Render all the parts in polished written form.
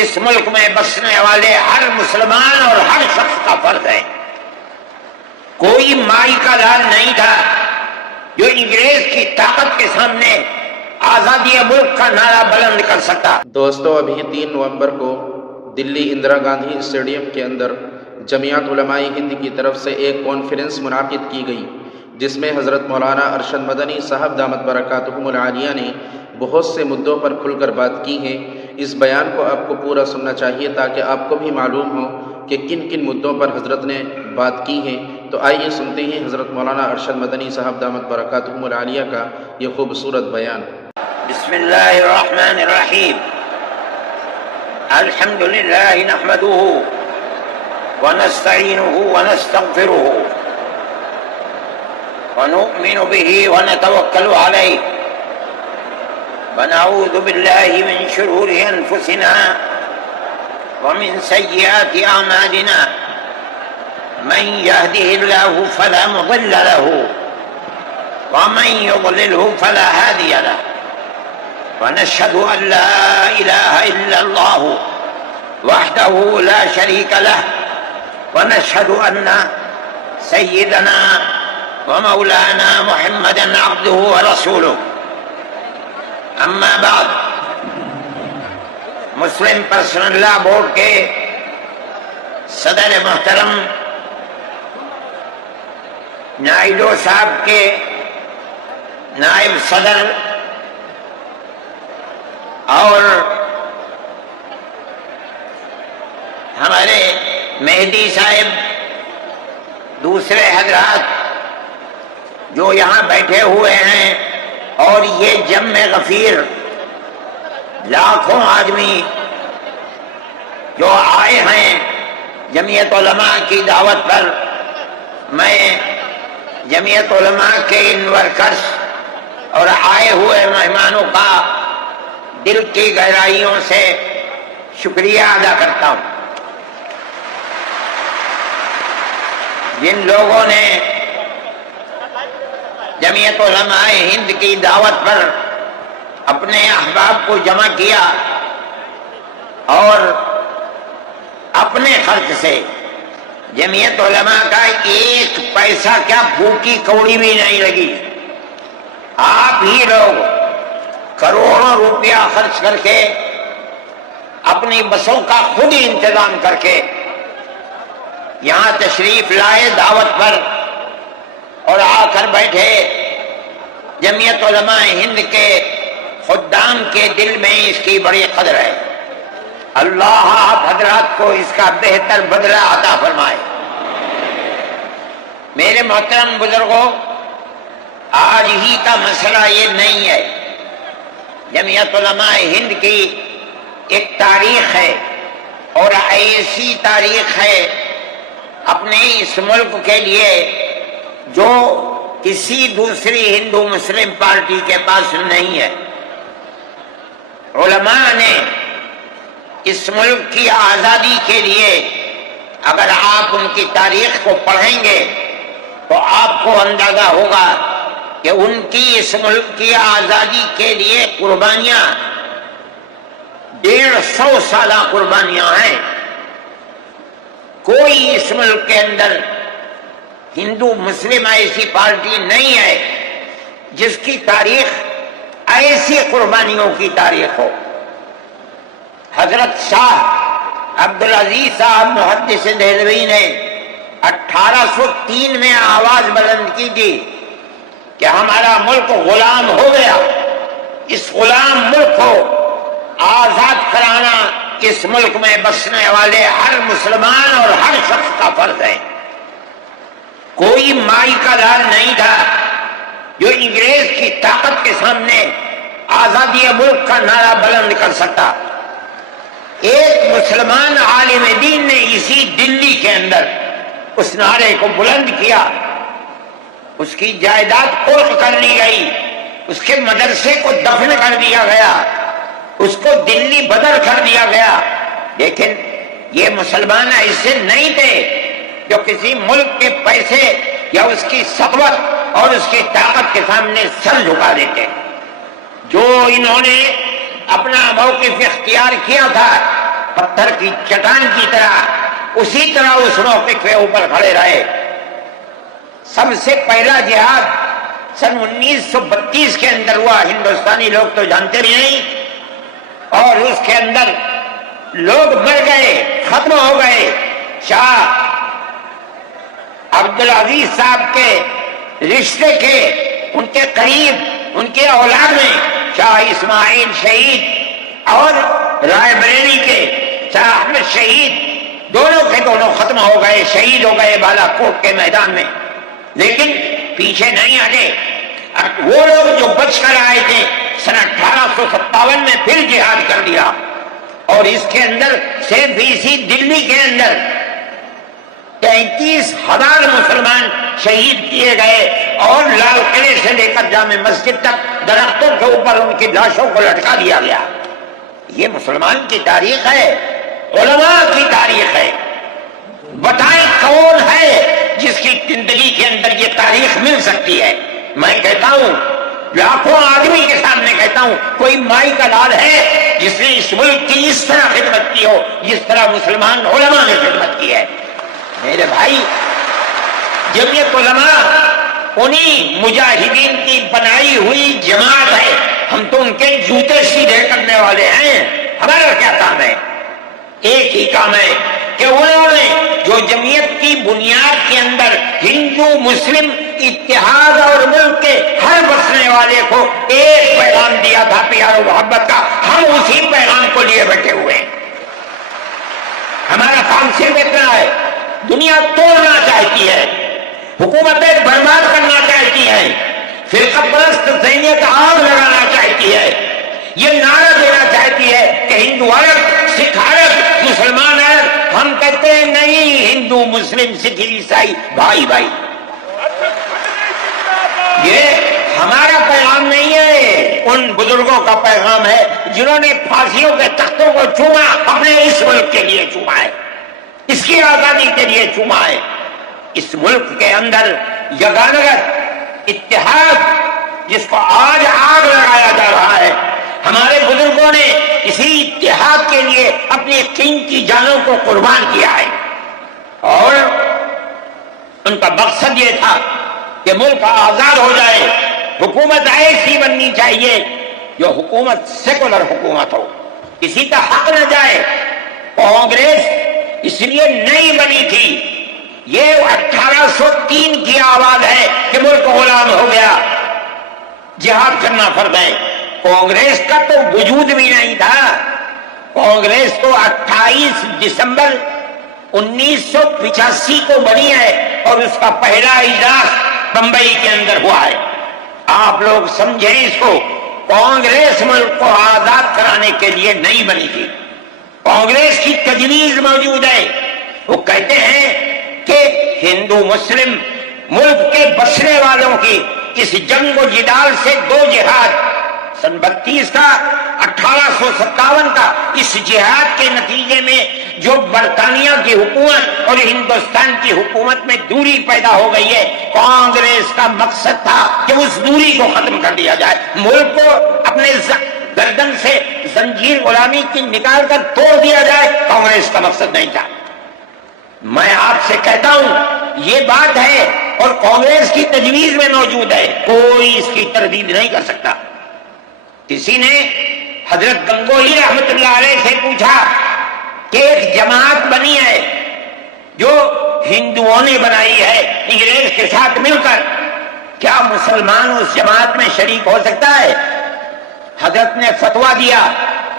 اس ملک میں بسنے والے ہر مسلمان اور ہر شخص کا فرض ہے۔ کوئی مائی کا لال نہیں تھا جو انگریز کی طاقت کے سامنے آزادی ملک کا نعرہ بلند کر سکتا۔ دوستو، ابھی 3 نومبر کو دلی اندرا گاندھی اسٹیڈیم کے اندر جمعیت علماء ہند کی طرف سے ایک کانفرنس منعقد کی گئی، جس میں حضرت مولانا ارشد مدنی صاحب دامت برکاتہم العالیہ نے بہت سے مدعوں پر کھل کر بات کی ہے۔ اس بیان کو آپ کو پورا سننا چاہیے تاکہ آپ کو بھی معلوم ہو کہ کن کن مدعوں پر حضرت نے بات کی ہے۔ تو آئیے سنتے ہیں حضرت مولانا ارشد مدنی صاحب دامت برکاتہم العالیہ کا یہ خوبصورت بیان۔ بسم اللہ الرحمن الرحیم۔ الحمد للہ نحمدہ ونستعینہ ونستغفرہ ونؤمن به ونتوکل علیہ ونعوذ باللہ من شرور انفسنا ومن سیئات اعمالنا من يهده الله فلا مضل له ومن يضلله فلا هادي له ونشهد أن لا إله إلا الله وحده لا شريك له ونشهد أن سيدنا ومولانا محمدا عبده ورسوله اما بعد۔ مسلم پرسنل لا بورڈ کے صدر محترم نائیڈو صاحب کے نائب صدر اور ہمارے مہدی صاحب، دوسرے حضرات جو یہاں بیٹھے ہوئے ہیں، اور یہ جمع غفیر لاکھوں آدمی جو آئے ہیں جمعیت علماء کی دعوت پر، میں جمعیت علماء کے ان ورکرز اور آئے ہوئے مہمانوں کا دل کی گہرائیوں سے شکریہ ادا کرتا ہوں۔ جن لوگوں نے جمعیت علماء ہند کی دعوت پر اپنے احباب کو جمع کیا اور اپنے خرچ سے جمعیت علماء کا ایک پیسہ کیا بھوکی کوڑی بھی نہیں لگی، آپ ہی لوگ کروڑوں روپیہ خرچ کر کے اپنی بسوں کا خود ہی انتظام کر کے یہاں تشریف لائے دعوت پر اور آ کر بیٹھے۔ جمعیت علماء ہند کے خدام کے دل میں اس کی بڑی قدر ہے۔ اللہ آپ حضرات کو اس کا بہتر بدلہ عطا فرمائے۔ میرے محترم بزرگوں، آج ہی کا مسئلہ یہ نہیں ہے۔ جمعیت علماء ہند کی ایک تاریخ ہے، اور ایسی تاریخ ہے اپنے اس ملک کے لیے جو کسی دوسری ہندو مسلم پارٹی کے پاس نہیں ہے۔ علماء نے اس ملک کی آزادی کے لیے، اگر آپ ان کی تاریخ کو پڑھیں گے تو آپ کو اندازہ ہوگا کہ ان کی اس ملک کی آزادی کے لیے قربانیاں 150 سالہ قربانیاں ہیں۔ کوئی اس ملک کے اندر ہندو مسلم ایسی پارٹی نہیں ہے جس کی تاریخ ایسی قربانیوں کی تاریخ ہو۔ حضرت شاہ عبدالعزیز صاحب محدث دہلوی نے 1803 میں آواز بلند کی تھی کہ ہمارا ملک غلام ہو گیا، اس غلام ملک کو آزاد کرانا اس ملک میں بسنے والے ہر مسلمان اور ہر شخص کا فرض ہے۔ کوئی مائی کا لال نہیں تھا جو انگریز کی طاقت کے سامنے آزادی ملک کا نعرہ بلند کر سکتا۔ ایک مسلمان عالم دین نے اسی دلی کے اندر اس نعرے کو بلند کیا، اس کی جائیداد قلق کر لی گئی، اس کے مدرسے کو دفن کر دیا گیا، اس کو دلی بدر کر دیا گیا، لیکن یہ مسلمان ایسے نہیں تھے جو کسی ملک کے پیسے یا اس کی ثروت اور اس کی طاقت کے سامنے سر جھکا دیتے۔ جو انہوں نے اپنا موقف اختیار کیا تھا پتھر کی چٹان کی طرح اسی طرح اس موقف کے اوپر کھڑے رہے۔ سب سے پہلا جہاد سن 1932 کے اندر ہوا، ہندوستانی لوگ تو جانتے بھی نہیں، اور اس کے اندر لوگ مر گئے، ختم ہو گئے۔ شاہ عبدالعزیز صاحب کے رشتے کے، ان کے قریب، ان کے اولاد میں شاہ اسماعیل شہید اور رائے بریلی کے شاہ احمد شہید، دونوں کے دونوں ختم ہو گئے، شہید ہو گئے بالا کوٹ کے میدان میں۔ لیکن پیچھے نہیں ہٹے، وہ لوگ جو بچ کر آئے تھے سن 1857 میں پھر جہاد کر دیا، اور اس کے اندر صرف اسی دلی کے اندر 33,000 مسلمان شہید کیے گئے، اور لال قلعے سے لے کر جامع مسجد تک درختوں کے اوپر ان کی لاشوں کو لٹکا دیا گیا۔ یہ مسلمان کی تاریخ ہے، علماء کی تاریخ ہے۔ بتائیں کون ہے جس کی زندگی کے اندر یہ تاریخ مل سکتی ہے؟ میں کہتا ہوں، لاکھوں آدمی کے سامنے کہتا ہوں، کوئی مائی کا لال ہے جس نے اس ملک کی اس طرح خدمت کی ہو جس طرح مسلمان علماء نے خدمت کی ہے؟ میرے بھائی، جمعیت علماء انہی مجاہدین کی بنائی ہوئی جماعت ہے، ہم تو ان کے جوتے سیدھے کرنے والے ہیں۔ ہمارا کیا کام ہے؟ ایک ہی کام ہے کہ انہوں نے جو جمعیت کی بنیاد کے اندر ہندو مسلم اتحاد اور ملک کے ہر بسنے والے کو ایک پیغام دیا تھا پیار و محبت کا، ہم اسی پیغام کو لیے بیٹھے ہوئے ہیں۔ ہمارا کام صرف اتنا ہے، دنیا توڑنا چاہتی ہے، حکومتیں برباد کرنا چاہتی ہیں، فرقہ پرست ذہنیت آگ لگانا چاہتی ہے، یہ نعرہ دینا چاہتی ہے کہ ہندو الگ، سکھ الگ، مسلمان الگ۔ ہم کہتے ہیں نہیں، ہندو مسلم سکھ عیسائی بھائی بھائی۔ یہ ہمارا پیغام نہیں ہے، ان بزرگوں کا پیغام ہے جنہوں نے پھانسیوں کے تختوں کو چوما، اپنے اس ملک کے لیے چوما ہے، اس کی آزادی کے لیے چوما ہے۔ اس ملک کے اندر یگانگت اتحاد جس کو آج آگ لگایا جا رہا ہے، ہمارے بزرگوں نے اسی اتحاد کے لیے اپنی قیمتی جانوں کو قربان کیا ہے، اور ان کا مقصد یہ تھا کہ ملک آزاد ہو جائے، حکومت ایسی بننی چاہیے جو حکومت سیکولر حکومت ہو، کسی کا حق نہ جائے۔ کانگریس اس لیے نہیں بنی تھی، یہ 1803 کی آواز ہے کہ ملک غلام ہو گیا، جہاد کرنا فرض ہے۔ کانگریس کا تو وجود بھی نہیں تھا، کانگریس تو 28 دسمبر 1985 کو بنی ہے، اور اس کا پہلا اجلاس بمبئی کے اندر ہوا ہے۔ آپ لوگ سمجھیں اس کو، کانگریس ملک کو آزاد کرانے کے لیے نہیں بنی تھی، کانگریس کی تجویز موجود ہے۔ وہ کہتے ہیں کہ ہندو مسلم ملک کے بسنے والوں کی اس جنگ و جدال سے دو جہاد، سن 32 کا، 1857 کا، اس جہاد کے نتیجے میں جو برطانیہ کی حکومت اور ہندوستان کی حکومت میں دوری پیدا ہو گئی ہے، کانگریس کا مقصد تھا کہ اس دوری کو ختم کر دیا جائے، ملک کو اپنے گردن سے زنجیر غلامی کی نکال کر توڑ دیا جائے۔ کانگریس کا مقصد نہیں تھا۔ میں آپ سے کہتا ہوں یہ بات ہے، اور کانگریس کی تجویز میں موجود ہے، کوئی اس کی تردید نہیں کر سکتا۔ کسی نے حضرت گنگوہی رحمت اللہ علیہ سے پوچھا کہ ایک جماعت بنی ہے جو ہندوؤں نے بنائی ہے انگریز کے ساتھ مل کر، کیا مسلمان اس جماعت میں شریک ہو سکتا ہے؟ حضرت نے فتویٰ دیا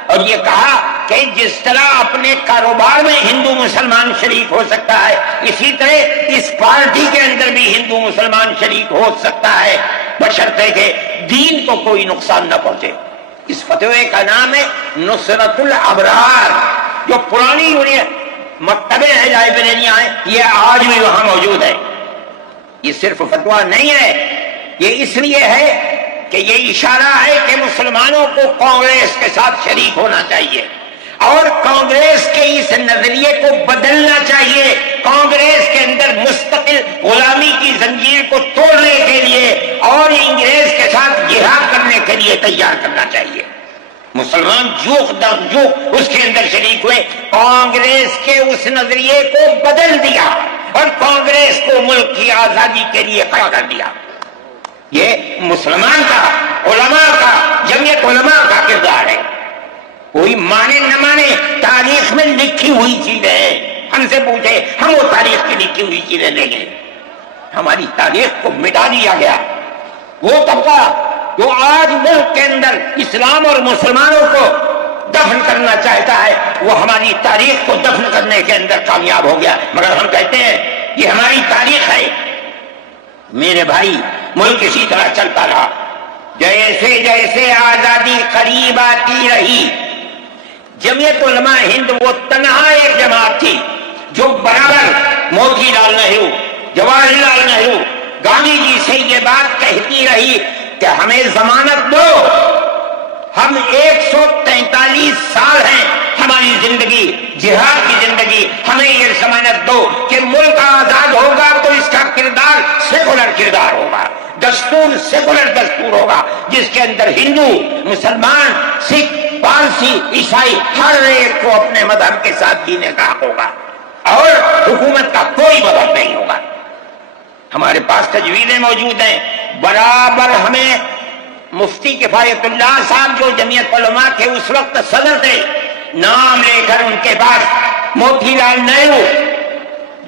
اور یہ کہا کہ جس طرح اپنے کاروبار میں ہندو مسلمان شریک ہو سکتا ہے، اسی طرح اس پارٹی کے اندر بھی ہندو مسلمان شریک ہو سکتا ہے، بشرطے کہ دین کو کوئی نقصان نہ پہنچے۔ اس فتوے کا نام ہے نصرت الابرار، جو پرانی مکتبیں ہیں، لائبریریاں ہیں، یہ آج بھی وہاں موجود ہے۔ یہ صرف فتویٰ نہیں ہے، یہ اس لیے ہے کہ یہ اشارہ ہے کہ مسلمانوں کو کانگریس کے ساتھ شریک ہونا چاہیے، اور کانگریس کے اس نظریے کو بدلنا چاہیے، کانگریس کے اندر مستقل غلامی کی زنجیر کو توڑنے کے لیے اور انگریز کے ساتھ جہاد کرنے کے لیے تیار کرنا چاہیے۔ مسلمان جوک در جوک اس کے اندر شریک ہوئے، کانگریس کے اس نظریے کو بدل دیا اور کانگریس کو ملک کی آزادی کے لیے کھڑا کر دیا۔ یہ مسلمان کا، علماء کا، جمعیت علماء کا کردار ہے۔ کوئی مانے نہ مانے، تاریخ میں لکھی ہوئی چیزیں ہیں، ہم سے پوچھے ہم وہ تاریخ کی لکھی ہوئی چیزیں لیں گے؟ ہماری تاریخ کو مٹا دیا گیا۔ وہ طبقہ جو آج ملک کے اندر اسلام اور مسلمانوں کو دفن کرنا چاہتا ہے، وہ ہماری تاریخ کو دفن کرنے کے اندر کامیاب ہو گیا۔ مگر ہم کہتے ہیں یہ ہماری تاریخ ہے۔ میرے بھائی، ملک اسی طرح چلتا رہا، جیسے جیسے آزادی قریب آتی رہی، جمعیت علماء ہند وہ تنہا ایک جماعت تھی جو برابر موتی لال نہرو، جواہر لال نہرو، گاندھی جی سے یہ بات کہتی رہی کہ ہمیں ضمانت دو، ہم 143 سال ہیں ہماری زندگی، جہاد کی زندگی، ہمیں یہ ضمانت دو کہ ملک آزاد ہوگا تو اس کا کردار سیکولر کردار ہوگا، دستور سیکولر دستور ہوگا، جس کے اندر ہندو، مسلمان، سکھ، پارسی، عیسائی ہر ایک کو اپنے مذہب کے ساتھ جینے کا حق ہوگا اور حکومت کا کوئی مذہب نہیں ہوگا۔ ہمارے پاس تجویزیں موجود ہیں، برابر ہمیں مفتی کفایت اللہ صاحب جو جمعیت علماء کے اس وقت صدر تھے، نام لے کر ان کے پاس موتی لال نہرو،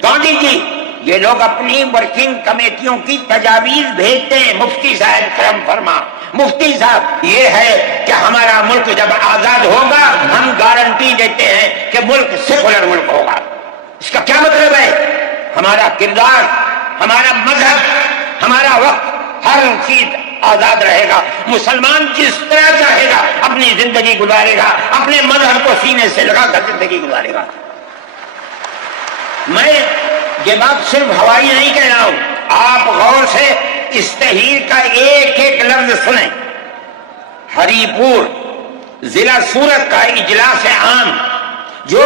گاندھی جی، یہ لوگ اپنی ورکنگ کمیٹیوں کی تجاویز بھیجتے ہیں، مفتی صاحب کرم فرما، مفتی صاحب یہ ہے کہ ہمارا ملک جب آزاد ہوگا ہم گارنٹی دیتے ہیں کہ ملک سیکولر ملک ہوگا۔ اس کا کیا مطلب ہے؟ ہمارا کردار، ہمارا مذہب، ہمارا وقت، ہر چیز آزاد رہے گا، مسلمان جس طرح چاہے گا اپنی زندگی گزارے گا، اپنے مذہب کو سینے سے لگا کر زندگی گزارے گا۔ میں یہ بات صرف ہوائی نہیں کہہ رہا ہوں، آپ غور سے اس تحریر کا ایک ایک لفظ سنیں۔ ہری پور ضلع سورت کا اجلاس عام جو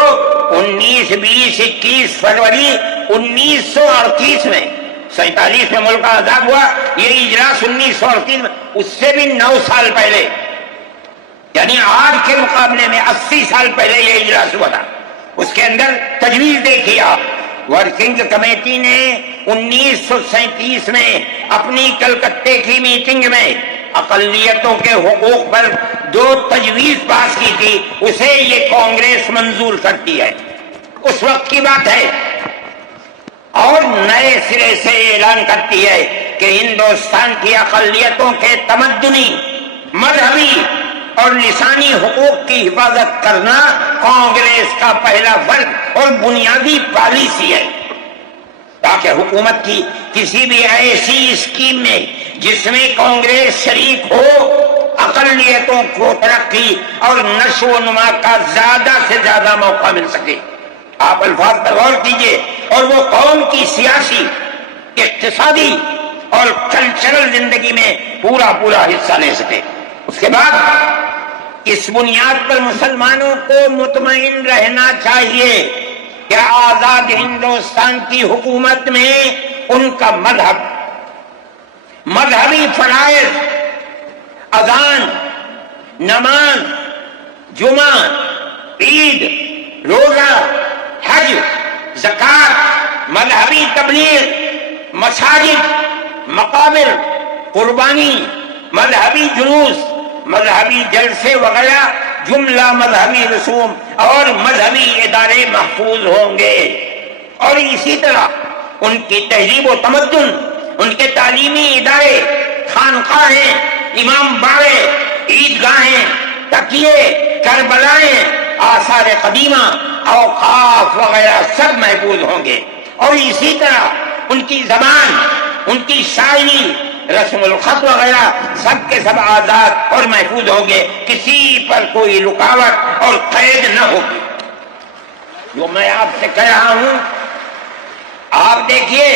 19، 20، 21 فروری 1938 میں، 47 میں ملک آزاد ہوا، یہ اجلاس 1938 میں، اس سے بھی 9 سال پہلے، یعنی آج کے مقابلے میں 80 سال پہلے یہ اجلاس ہوا تھا۔ اس کے اندر تجویز دیکھی آپ، ورکنگ کمیٹی نے 1937 میں اپنی کلکتے کی میٹنگ میں اقلیتوں کے حقوق پر جو تجویز پاس کی تھی اسے یہ کانگریس منظور کرتی ہے، اس وقت کی بات ہے، اور نئے سرے سے اعلان کرتی ہے کہ ہندوستان کی اقلیتوں کے تمدنی، مذہبی اور لسانی حقوق کی حفاظت کرنا کانگریس کا پہلا فرض اور بنیادی پالیسی ہے، تاکہ حکومت کی کسی بھی ایسی اسکیم میں جس میں کانگریس شریک ہو، اقلیتوں کو ترقی اور نشو و نما کا زیادہ سے زیادہ موقع مل سکے۔ آپ الفاظ پر غور کیجئے، اور وہ قوم کی سیاسی، اقتصادی اور کلچرل زندگی میں پورا حصہ لے سکے۔ اس کے بعد اس بنیاد پر مسلمانوں کو مطمئن رہنا چاہیے کہ آزاد ہندوستان کی حکومت میں ان کا مذہب، مذہبی فرائض، اذان، نماز، جمعہ، عید، روزہ، حج، زکات، مذہبی تبلیغ، مساجد، مقابر، قربانی، مذہبی جلوس، مذہبی جلسے وغیرہ جملہ مذہبی رسوم اور مذہبی ادارے محفوظ ہوں گے، اور اسی طرح ان کی تہذیب و تمدن، ان کے تعلیمی ادارے، خانقاہیں، امام باڑے، عیدگاہیں، تکیے، کربلائیں، آثار قدیمہ، اوقاف وغیرہ سب محفوظ ہوں گے، اور اسی طرح ان کی زبان، ان کی شاعری، رسم الخط وغیرہ سب کے سب آزاد اور محفوظ ہوں گے، کسی پر کوئی رکاوٹ اور قید نہ ہوگی۔ جو میں آپ سے کہہ رہا ہوں، آپ دیکھیے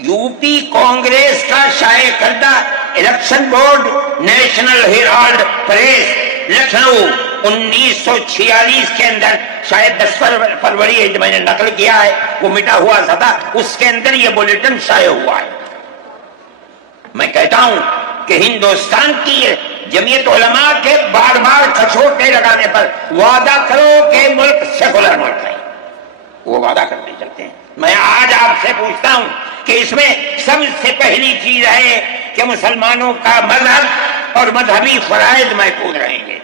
یو پی کانگریس کا شائع کردہ election board National Herald press Lucknow 1946 کے اندر، شاید 10 فروری میں نے نقل کیا ہے، وہ مٹا ہوا تھا، اس کے اندر یہ بلیٹن شائع ہوا ہے۔ میں کہتا ہوں کہ ہندوستان کی جمعیت علماء کے بار بار کچھوٹے لگانے پر وعدہ کرو کہ ملک سیکولر ملک ہے، وہ وعدہ کرتے چلتے ہیں۔ میں آج آپ سے پوچھتا ہوں کہ اس میں سب سے پہلی چیز ہے کہ مسلمانوں کا مذہب اور مذہبی فرائض محفوظ رہیں گے۔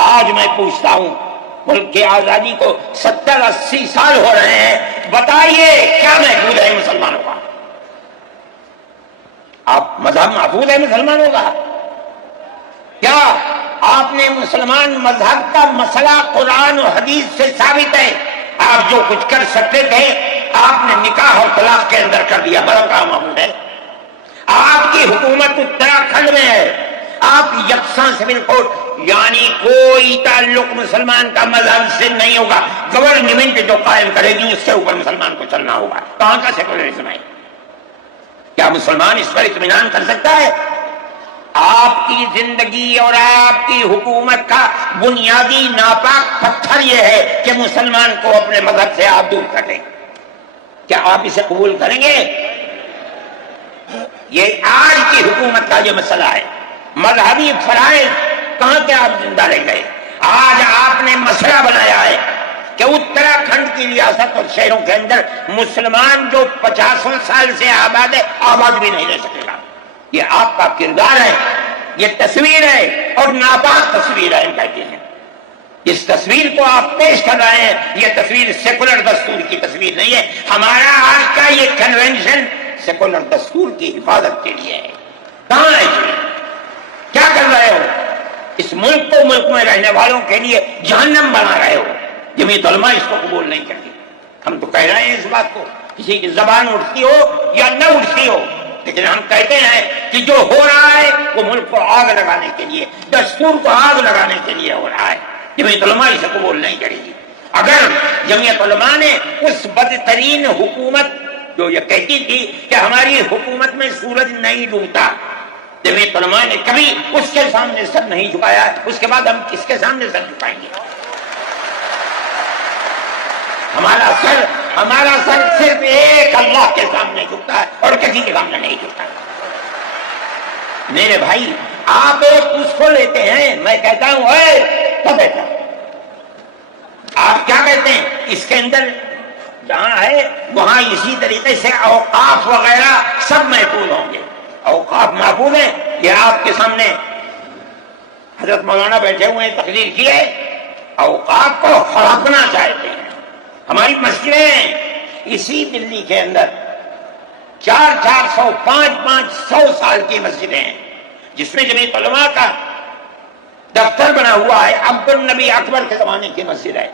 آج میں پوچھتا ہوں، ملک کی آزادی کو 70-80 سال ہو رہے ہیں، بتائیے کیا محفوظ ہے مسلمانوں کا؟ آپ مذہب محفوظ ہے مسلمانوں کا؟ کیا آپ نے مسلمان مذہب کا مسئلہ قرآن و حدیث سے ثابت ہے؟ آپ جو کچھ کر سکتے تھے آپ نے نکاح اور طلاق کے اندر کر دیا، بڑا کام محفوظ ہے۔ آپ کی حکومت اتراکھنڈ میں ہے، آپ یکساں سول کوڈ، یعنی کوئی تعلق مسلمان کا مذہب سے نہیں ہوگا، گورنمنٹ جو قائم کرے گی اس کے اوپر مسلمان کو چلنا ہوگا۔ کہاں کا سیکولرزم ہے؟ کیا مسلمان اس پر اطمینان کر سکتا ہے؟ آپ کی زندگی اور آپ کی حکومت کا بنیادی ناپاک پتھر یہ ہے کہ مسلمان کو اپنے مذہب سے آپ دور کریں۔ کیا آپ اسے قبول کریں گے؟ یہ آج کی حکومت کا جو مسئلہ ہے، مذہبی فرائض کہاں کے آپ زندہ رہ گئے؟ آج آپ نے مسئلہ بنایا ہے کہ اتراکھنڈ کی ریاست اور شہروں کے اندر مسلمان جو 50 سال سے آباد ہے، آباد بھی نہیں رہ سکے گا۔ یہ آپ کا کردار ہے، یہ تصویر ہے اور ناپاک تصویر ہے، ہم کہتے ہیں۔ اس تصویر کو آپ پیش کر رہے ہیں، یہ تصویر سیکولر دستور کی تصویر نہیں ہے۔ ہمارا آج کا یہ کنونشن سیکولر دستور کی حفاظت کے لیے ہے۔ کہاں ہے یہ؟ کیا کر رہے ہو؟ اس ملک کو، ملک میں رہنے والوں کے لیے جہنم بنا رہے ہو۔ جمعیت علماء اس کو قبول نہیں کرتی۔ ہم تو کہہ رہے ہیں اس بات کو، کسی کی زبان اٹھتی ہو یا نہ اٹھتی ہو، لیکن ہم کہتے ہیں کہ جو ہو رہا ہے وہ ملک کو آگ لگانے کے لیے، دستور کو آگ لگانے کے لیے ہو رہا ہے۔ جمعیت علماء اسے قبول نہیں کرے گی۔ اگر جمعیت علماء نے اس بدترین حکومت جو یہ کہتی تھی کہ ہماری حکومت میں سورج نہیں ڈوبتا، جمعیت علماء نے کبھی اس کے سامنے سر نہیں جھکایا، اس کے بعد ہم کس کے سامنے سر جھکائیں گے؟ ہمارا سر صرف ایک اللہ کے سامنے جھکتا ہے اور کسی کے سامنے نہیں جھکتا۔ میرے بھائی، آپ ایک اس کو لیتے ہیں، میں کہتا ہوں اے تو بیٹا، آپ کیا کہتے ہیں؟ اس کے اندر جہاں ہے وہاں اسی طریقے سے اوقاف وغیرہ سب محفوظ ہوں گے۔ اوقاف محفوظ ہیں، یہ آپ کے سامنے حضرت مولانا بیٹھے ہوئے ہیں، تقریر کی ہے۔ اوقاف کو ہڑپنا چاہتے ہیں۔ ہماری مسجدیں اسی دلی کے اندر 400 500 سال کی مسجدیں ہیں، جس میں جمعیت علماء کا دفتر بنا ہوا ہے، عبد النبی اکبر کے زمانے کی مسجد ہے۔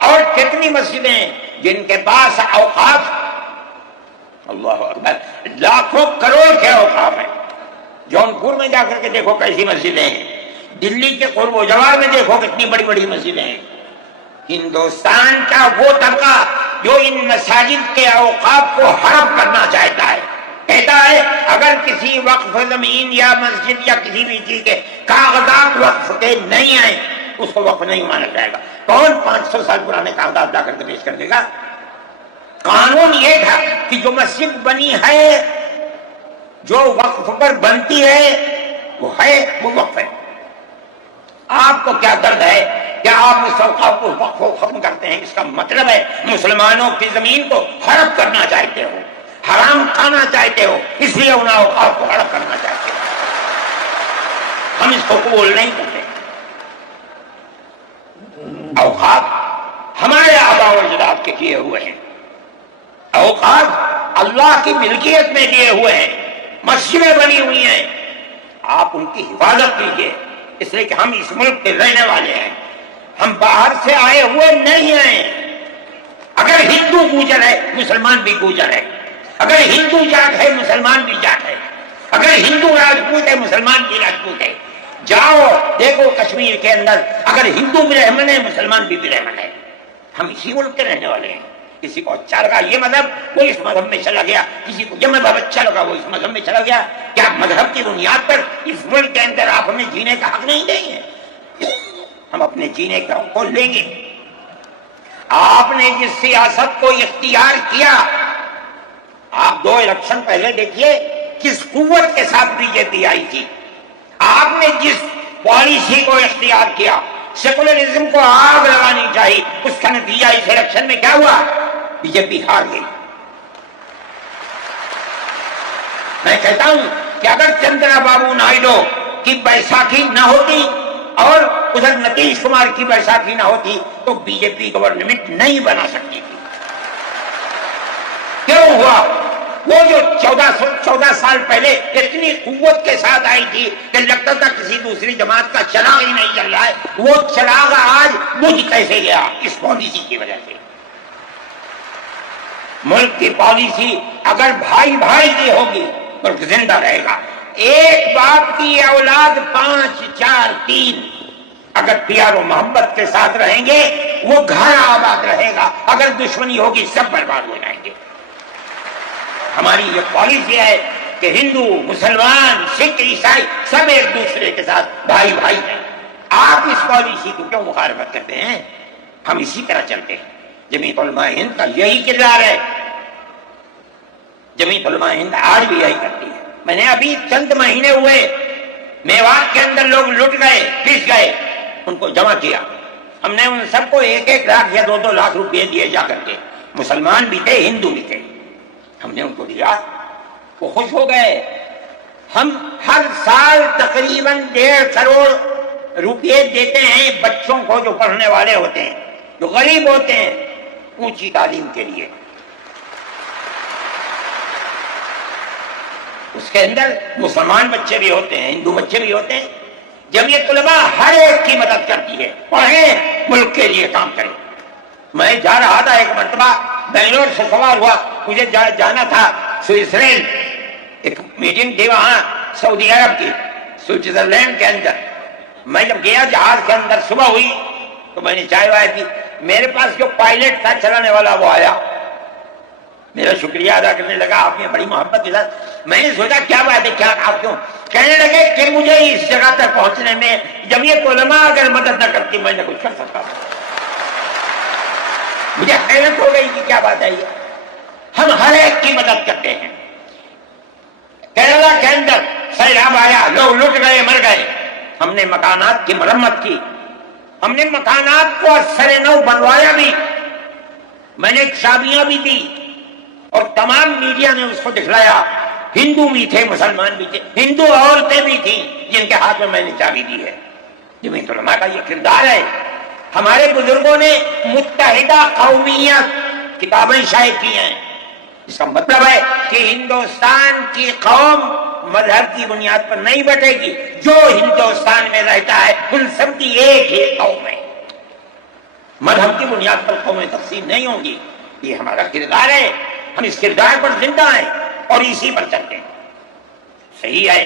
اور کتنی مسجدیں ہیں جن کے پاس اوقاف، اللہ اکبر، لاکھوں کروڑ کے اوقاف ہیں۔ جونپور میں جا کر کے دیکھو کیسی مسجدیں ہیں، دلی کے قرب و جوار میں دیکھو کتنی بڑی بڑی مسجدیں ہیں۔ ہندوستان کا وہ طبقہ جو ان مساجد کے اوقاف کو ہڑپ کرنا چاہتا ہے، کہتا ہے اگر کسی وقف زمین یا مسجد یا کسی بھی چیز کے کاغذات وقف کے نہیں آئے اس کو وقف نہیں مانا جائے گا۔ کون 500 سال پرانے کاغذات لا کر کے پیش کر دے گا؟ قانون یہ تھا کہ جو مسجد بنی ہے، جو وقف پر بنتی ہے وہ وقف ہے۔ آپ کو کیا درد ہے کہ آپ اس اوقاف کو وقف کو ختم کرتے ہیں؟ اس کا مطلب ہے مسلمانوں کی زمین کو ہڑپ کرنا چاہتے ہو، حرام کھانا چاہتے ہو، اس لیے ان اوقاف کو ہڑپ کرنا چاہتے ہو۔ ہم اس کو قبول نہیں کرتے۔ اوقاف ہمارے آباء و اجداد کے کیے ہوئے ہیں، اوقاف اللہ کی ملکیت میں دیے ہوئے ہیں، مسجدیں بنی ہوئی ہیں، آپ ان کی حفاظت کیجیے، اس لیے کہ ہم اس ملک کے رہنے والے ہیں، ہم باہر سے آئے ہوئے نہیں ہیں۔ اگر ہندو گوجر ہے مسلمان بھی گوجر ہے، اگر ہندو جاٹ ہے مسلمان بھی جاٹ ہے، اگر ہندو راجپوت ہے مسلمان بھی راجپوت ہے۔ جاؤ دیکھو کشمیر کے اندر اگر ہندو برہمن ہے مسلمان بھی برہمن ہے۔ ہم اسی ملک کے رہنے والے ہیں۔ کسی کو اچھا لگا یہ مذہب وہ اس مذہب میں چلا گیا، کسی کو یہ مذہب اچھا لگا وہ اس مذہب میں چلا گیا۔ کیا مذہب کی بنیاد پر اس ملک کے اندر آپ ہمیں جینے کا حق نہیں دیں گے؟ ہم اپنے جینے کا حق کو لیں گے۔ آپ نے جس سیاست کو اختیار کیا، آپ 2 الیکشن پہلے دیکھیے کس قوت کے ساتھ بی جے پی آئی تھی۔ آپ نے جس پالیسی کو اختیار کیا، سیکولرزم کو آگ لگانی چاہیے، اس کا نتیجہ اس الیکشن میں کیا ہوا؟ بی جے پی ہار گئی۔ میں کہتا ہوں کہ اگر چندرا بابو نائیڈو کی بیساکھی نہ ہوتی اور ادھر نتیش کمار کی بیساکھی نہ ہوتی تو بی جے پی گورنمنٹ نہیں بنا سکتی تھی۔ کیوں ہوا؟ وہ جو 14 سال پہلے اتنی قوت کے ساتھ آئی تھی کہ لگتا تھا کسی دوسری جماعت کا چراغ ہی نہیں جل رہا ہے، وہ چراغ آج بجھ کیسے گیا؟ اس پالیسی کی وجہ سے۔ ملک کی پالیسی اگر بھائی بھائی کی ہوگی ملک زندہ رہے گا۔ ایک باپ کی اولاد 5 4 3 اگر پیار و محبت کے ساتھ رہیں گے وہ گھر آباد رہے گا، اگر دشمنی ہوگی سب برباد ہو جائیں گے۔ ہماری یہ پالیسی ہے کہ ہندو مسلمان سکھ عیسائی سب ایک دوسرے کے ساتھ بھائی بھائی ہیں۔ آپ اس پالیسی کو کیوں مخالفت کرتے ہیں؟ ہم اسی طرح چلتے ہیں۔ جمعیت علماء ہند کا یہی کردار ہے، جمعیت علماء ہند آج بھی یہی کرتی ہے۔ میں نے ابھی چند مہینے ہوئے میوات کے اندر لوگ لٹ گئے، پس گئے، ان کو جمع کیا، ہم نے ان سب کو 1 لاکھ یا 2 لاکھ روپے دیے جا کر کے، مسلمان بھی تھے ہندو بھی تھے، ہم نے ان کو دیا، وہ خوش ہو گئے۔ ہم ہر سال تقریباً 1.5 کروڑ روپے دیتے ہیں بچوں کو جو پڑھنے والے ہوتے ہیں، جو غریب ہوتے ہیں، اونچی تعلیم کے لیے۔ اس کے اندر مسلمان بچے بھی ہوتے ہیں، ہندو بچے بھی ہوتے ہیں۔ جمعیت علماء ہر ایک کی مدد کرتی ہے، پڑھیں، ملک کے لیے کام کریں۔ میں جا رہا تھا، ایک مرتبہ بنگلور سے سوار ہوا، مجھے جانا تھا سوئٹزرلینڈ، ایک میٹنگ تھی وہاں سعودی عرب کی، سوئٹزرلینڈ کے اندر۔ میں جب گیا جہاز کے اندر صبح ہوئی تو میں نے چائے وائے پی، میرے پاس جو پائلٹ تھا چلانے والا وہ آیا، میرا شکریہ ادا کرنے لگا، آپ نے بڑی محبت کے ساتھ۔ میں نے سوچا کیا بات ہے، کیا آپ کیوں؟ کہنے لگے کہ مجھے اس جگہ تک پہنچنے میں جمعیت علماء اگر مدد نہ کرتی میں نہ کچھ کر سکتا تھا۔ مجھے حیرت ہو گئی کہ کیا بات ہے یہ، ہم ہر ایک کی مدد کرتے ہیں۔ کیرلا کے اندر سیلاب آیا، لوگ لٹ گئے، مر گئے، ہم نے مکانات کی مرمت کی، ہم نے مکانات کو سر نو بنوایا بھی، میں نے چابیاں بھی دی اور تمام میڈیا نے اس کو دکھلایا۔ ہندو بھی تھے، مسلمان بھی تھے، ہندو عورتیں بھی تھیں جن کے ہاتھ میں میں نے چابی دی ہے۔ جمعیت علماء کا یہ کردار ہے۔ ہمارے بزرگوں نے متحدہ قومیت کتابیں شائع کی ہیں، اس کا مطلب ہے کہ ہندوستان کی قوم مذہب کی بنیاد پر نہیں بٹے گی، جو ہندوستان میں رہتا ہے ان سب کی ایک ہی قوم ہے، مذہب کی بنیاد پر قومیں تقسیم نہیں ہوں گی۔ یہ ہمارا کردار ہے، ہم اس کردار پر زندہ ہیں اور اسی پر چلتے ہیں۔ صحیح ہے،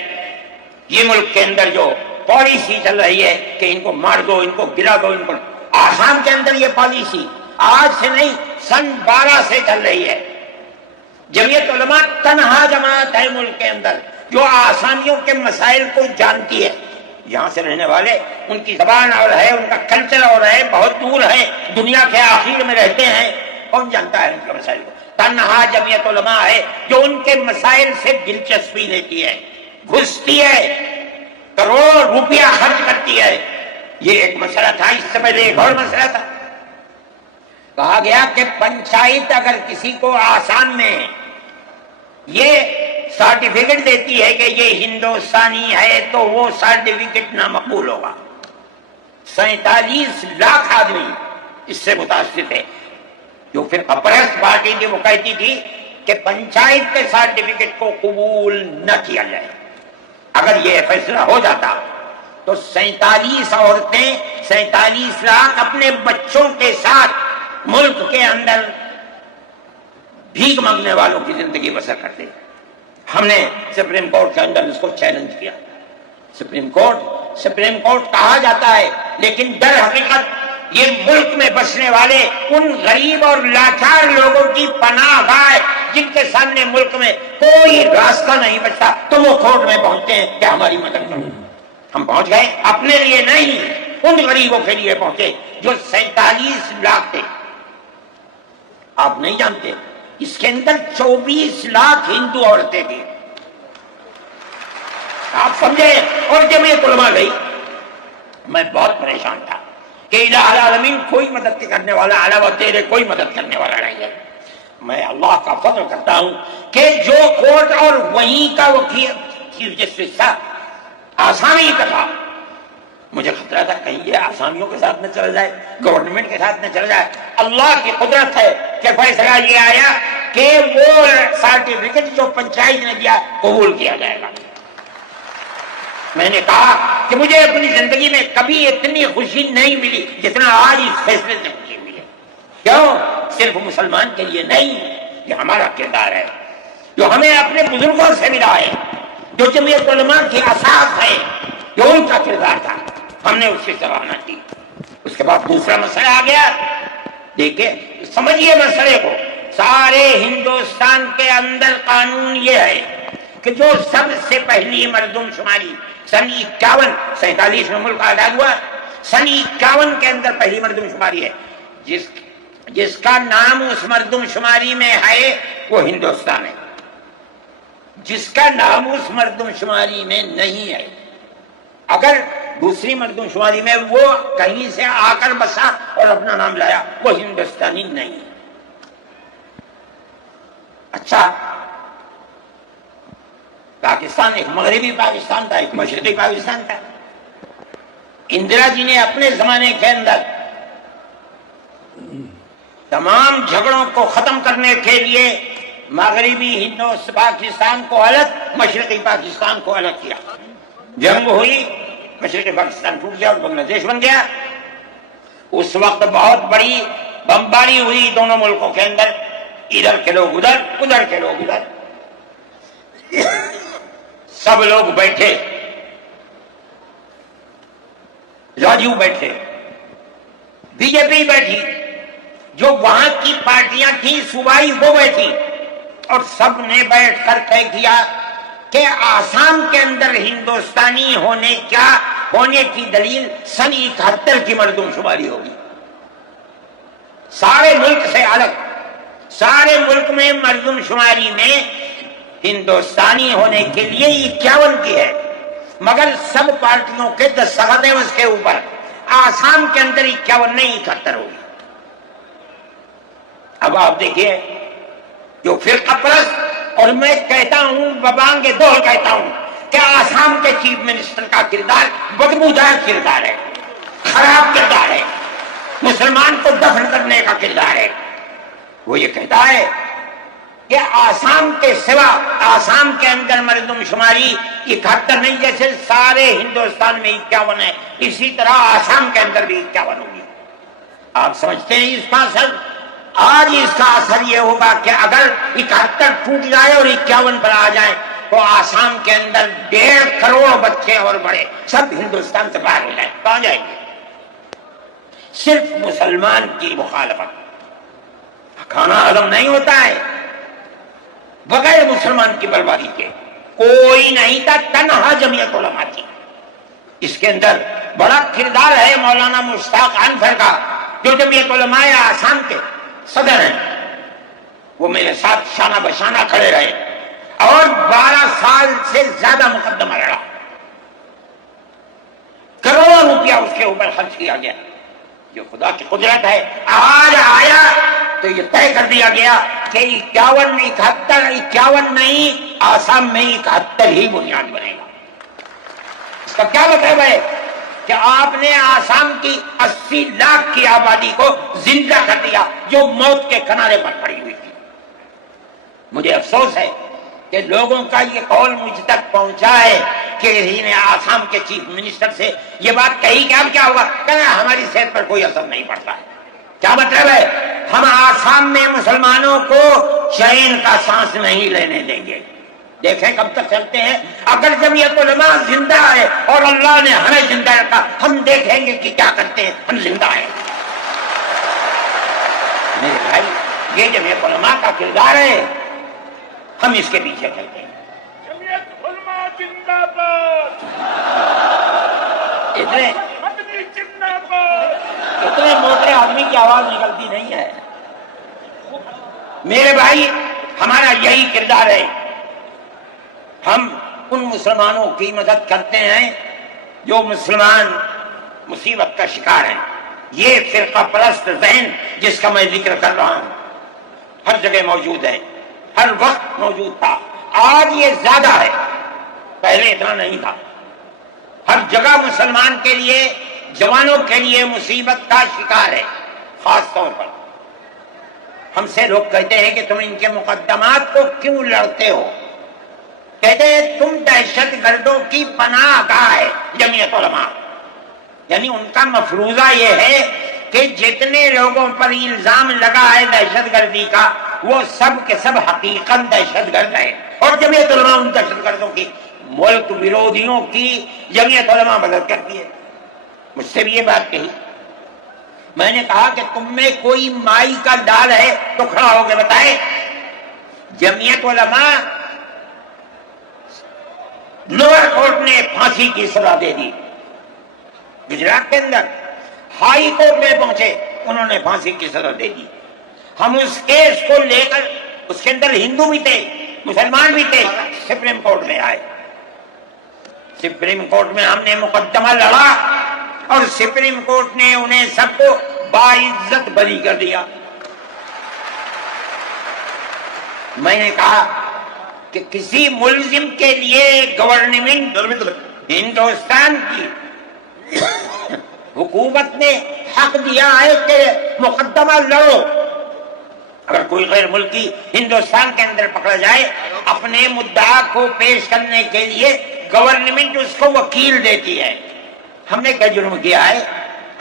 یہ ملک کے اندر جو پالیسی چل رہی ہے کہ ان کو مار دو، ان کو گرا دو، ان کو، آسام کے اندر یہ پالیسی آج سے نہیں سن 12 سے چل رہی ہے۔ جمعیت علماء تنہا جماعت ہے ملک کے اندر جو آسامیوں کے مسائل کو جانتی ہے۔ یہاں سے رہنے والے، ان کی زبان اور ہے، ان کا کلچر اور ہے، بہت دور ہے، دنیا کے آخر میں رہتے ہیں، کون جانتا ہے ان کے مسائل کو؟ تنہا جمعیت علماء ہے جو ان کے مسائل سے دلچسپی لیتی ہے، گھستی ہے، کروڑ روپیہ خرچ کرتی ہے۔ یہ ایک مسئلہ تھا، اس سے پہلے ایک اور مسئلہ تھا، کہا گیا کہ پنچایت اگر کسی کو آسام میں یہ سرٹیفکیٹ دیتی ہے کہ یہ ہندوستانی ہے تو وہ سرٹیفکیٹ نامقبول ہوگا۔ 47 لاکھ آدمی اس سے متاثر تھے۔ جو پھر اپریس پارٹی تھی وہ کہتی تھی کہ پنچایت کے سرٹیفکیٹ کو قبول نہ کیا جائے۔ اگر یہ فیصلہ ہو جاتا تو 47 عورتیں، 47 لاکھ اپنے بچوں کے ساتھ ملک کے اندر بھیک مانگنے والوں کی زندگی بسر کرتے۔ ہم نے سپریم کورٹ کے اندر اس کو چیلنج کیا۔ سپریم کورٹ کہا جاتا ہے، لیکن در حقیقت یہ ملک میں بسنے والے ان غریب اور لاچار لوگوں کی پناہ گاہ جن کے سامنے ملک میں کوئی راستہ نہیں بچتا تو وہ کورٹ میں پہنچتے ہیں کہ ہماری مدد کرو۔ ہم پہنچ گئے، اپنے لیے نہیں، ان غریبوں کے لیے پہنچے جو 47 لاکھ تھے۔ آپ نہیں جانتے اس کے اندر 24 لاکھ ہندو عورتیں تھیں۔ آپ سمجھے؟ اور جمعیت علماء گئی، میں بہت پریشان تھا کہ الہ العالمین کوئی مدد کرنے والا علاوہ تیرے کوئی مدد کرنے والا نہیں ہے۔ میں اللہ کا فضل کرتا ہوں کہ جو کورٹ اور وہیں کا وکیل چیف جسٹس تھا آسامی کا تھا، مجھے خطرہ تھا کہیں یہ آسامیوں کے ساتھ نہ چل جائے، گورنمنٹ کے ساتھ نہ چل جائے۔ اللہ کی قدرت ہے کہ فیصلہ یہ آیا کہ وہ سرٹیفکیٹ جو پنچایت نے دیا قبول کیا جائے گا۔ میں نے کہا کہ مجھے اپنی زندگی میں کبھی اتنی خوشی نہیں ملی جتنا آج اس فیصلے سے خوشی ملی۔ کیوں؟ صرف مسلمان کے لیے نہیں، یہ ہمارا کردار ہے جو ہمیں اپنے بزرگوں سے ملا ہے، جو جمعیت علماء کی اساس ہے، جو ان کا کردار تھا، ہم نے اس کی سراہنا کی۔ اس کے بعد دوسرا مسئلہ آ گیا، دیکھیں سمجھیے مسئلے کو، سارے ہندوستان کے اندر قانون یہ ہے کہ جو سب سے پہلی مردم شماری سن 47 میں ملک آزاد ہوا، سن 51 کے اندر پہلی مردم شماری ہے، جس کا نام اس مردم شماری میں ہے وہ ہندوستان ہے، جس کا نام اس مردم شماری میں نہیں ہے، اگر دوسری مردم شماری میں وہ کہیں سے آ کر بسا اور اپنا نام لایا، وہ ہندوستانی نہیں ہے۔ اچھا، پاکستان ایک مغربی پاکستان تھا، ایک مشرقی پاکستان تھا۔ اندرا جی نے اپنے زمانے کے اندر تمام جھگڑوں کو ختم کرنے کے لیے مغربی پاکستان کو الگ، مشرقی پاکستان کو الگ کیا۔ جنگ ہوئی، مشرقی پاکستان ٹوٹ گیا اور بنگلہ دیش بن گیا۔ اس وقت بہت بڑی بمباری ہوئی دونوں ملکوں کے اندر، ادھر کے لوگ ادھر، ادھر کے لوگ ادھر، سب لوگ بیٹھے، راجو بیٹھے، بی جے پی بیٹھی، جو وہاں کی پارٹیاں تھیں صوبائی وہ بیٹھی، اور سب نے بیٹھ کر طے کیا کہ آسام کے اندر ہندوستانی ہونے کی دلیل سن 71 کی مردم شماری ہوگی، سارے ملک سے الگ۔ سارے ملک میں مردم شماری میں ہندوستانی ہونے کے لیے 51 کی ہے، مگر سب پارٹیوں کے دستخط ہیں اس کے اوپر۔ آسام کے اندر 51 نہیں 71 ہوگی۔ اب آپ دیکھیے، جو فرقہ پرست، اور میں کہتا ہوں ببانگ دور کہتا ہوں کہ آسام کے چیف منسٹر کا کردار بدبودار کردار ہے، خراب کردار ہے، مسلمان کو دفن کرنے کا کردار ہے۔ وہ یہ کہتا ہے کہ آسام کے سوا آسام کے اندر مردم شماری 71 نہیں، جیسے سارے ہندوستان میں 51 ہے، اسی طرح آسام کے اندر بھی 51 ہوگی۔ آپ سمجھتے ہیں اس کا اثر؟ آج اس کا اثر یہ ہوگا کہ اگر 71 ٹوٹ جائے اور 51 پر آ جائے تو آسام کے اندر 1.5 کروڑ بچے اور بڑے سب ہندوستان سے باہر ہو جائیں، کہاں جائیں گے؟ صرف مسلمان کی مخالفت، کھانا ہضم نہیں ہوتا ہے بغیر مسلمان کی بربادی کے۔ کوئی نہیں تھا، تنہا جمعیت علماء تھی۔ اس کے اندر بڑا کردار ہے مولانا مشتاق انور کا، جو جمعیت علماء آسام کے صدر ہیں۔ وہ میرے ساتھ شانہ بشانہ کھڑے رہے اور 12 سال سے زیادہ مقدمہ لڑا، کروڑوں روپیہ اس کے اوپر خرچ کیا گیا۔ جو خدا کی قدرت ہے، آج آیا تو یہ طے کر دیا گیا کہ 51 نہیں، آسام میں 71 ہی بنیاد بنے گا۔ اس کا کیا مطلب ہے کہ آپ نے آسام کی 80 لاکھ کی آبادی کو زندہ کر دیا جو موت کے کنارے پر کھڑی ہوئی تھی۔ مجھے افسوس ہے کہ لوگوں کا یہ قول مجھ تک پہنچا ہے کہ انہیں آسام کے چیف منسٹر سے یہ بات کہی کہ اب کیا ہوگا، کہنا ہماری صحت پر کوئی اثر نہیں پڑتا ہے۔ کیا مطلب ہے؟ ہم آسام میں مسلمانوں کو چین کا سانس نہیں لینے دیں گے۔ دیکھیں کب تک چلتے ہیں۔ اگر جمعیت علماء زندہ ہے اور اللہ نے ہمیں زندہ رکھا، ہم دیکھیں گے کہ کیا کرتے ہیں، ہم زندہ ہیں۔ میرے بھائی، یہ جمعیت علماء کا کردار ہے، ہم اس کے پیچھے چلتے ہیں۔ جمعیت علماء زندہ باد، اتنے موٹے آدمی کی آواز نکلتی نہیں ہے۔ میرے بھائی، ہمارا یہی کردار ہے۔ ہم ان مسلمانوں کی مدد کرتے ہیں جو مسلمان مصیبت کا شکار ہیں. یہ فرقہ پرست ذہن جس کا میں ذکر کر رہا ہوں ہر جگہ موجود ہے، ہر وقت موجود تھا. آج یہ زیادہ ہے، پہلے اتنا نہیں تھا. ہر جگہ مسلمان کے لیے، جوانوں کے لیے مصیبت کا شکار ہے. خاص طور پر ہم سے لوگ کہتے ہیں کہ تم ان کے مقدمات کو کیوں لڑتے ہو؟ کہتے ہیں تم دہشت گردوں کی پناہ گاہ ہے جمعیت علماء. یعنی ان کا مفروضہ یہ ہے کہ جتنے لوگوں پر الزام لگا ہے دہشت گردی کا وہ سب کے سب حقیقت دہشت گرد ہے، اور جمعیت علماء ان دہشت گردوں کی، ملک وروධیوں کی جمعیت علماء مدد کرتی ہے. مجھ سے بھی یہ بات کہی. میں نے کہا کہ تم میں کوئی مائی کا ڈال ہے تو کھڑا ہو کے بتائے. جمعیت علماء لوور کورٹ نے پھانسی کی سزا دے دی. گجرات کے اندر ہائی کورٹ میں پہنچے، انہوں نے پھانسی کی سزا دے دی. ہم اس کیس کو لے کر، اس کے اندر ہندو بھی تھے، مسلمان بھی تھے، سپریم کورٹ میں آئے. سپریم کورٹ میں ہم نے مقدمہ لڑا اور سپریم کورٹ نے انہیں سب کو باعزت بری کر دیا. میں نے کہا کہ کسی ملزم کے لیے گورنمنٹ ہندوستان کی حکومت نے حق دیا ہے کہ مقدمہ لڑو. اگر کوئی غیر ملکی ہندوستان کے اندر پکڑا جائے، اپنے مدعا کو پیش کرنے کے لیے گورنمنٹ اس کو وکیل دیتی ہے. ہم نے کیا جرم کیا ہے؟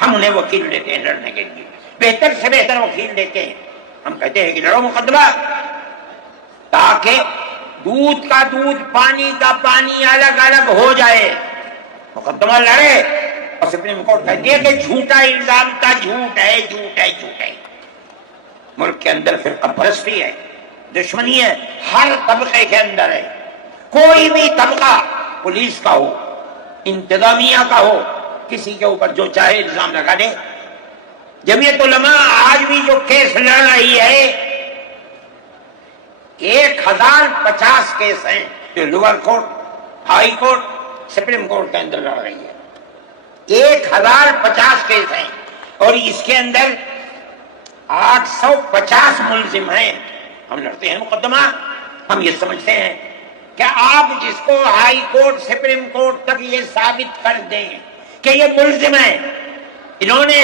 ہم انہیں وکیل دیتے ہیں لڑنے کے لیے، بہتر سے بہتر وکیل دیتے ہیں. ہم کہتے ہیں کہ لڑو مقدمہ، تاکہ دودھ کا دودھ، پانی کا پانی الگ الگ ہو جائے. مقدمہ لڑے اور سپریم کورٹ کہتی ہے کہ جھوٹا الزام کا جھوٹ ہے، جھوٹ ہے، جھوٹ ہے. ملک کے اندر فرقہ پرستی ہے، دشمنی ہے، ہر طبقے کے اندر ہے. کوئی بھی طبقہ، پولیس کا ہو، انتظامیہ کا ہو، کسی کے اوپر جو چاہے الزام لگا دے. جمعیت علماء آج بھی جو کیس لڑ رہی ہے، 1050 کیس ہیں جو lower court, high court, supreme court کے اندر لڑ رہی ہے. 1050 کیس ہیں اور اس کے اندر 850 ملزم ہیں. ہم لڑتے ہیں مقدمہ. ہم یہ سمجھتے ہیں کہ آپ جس کو ہائی کورٹ، سپریم کورٹ تک یہ ثابت کر دیں کہ یہ ملزم ہیں، انہوں نے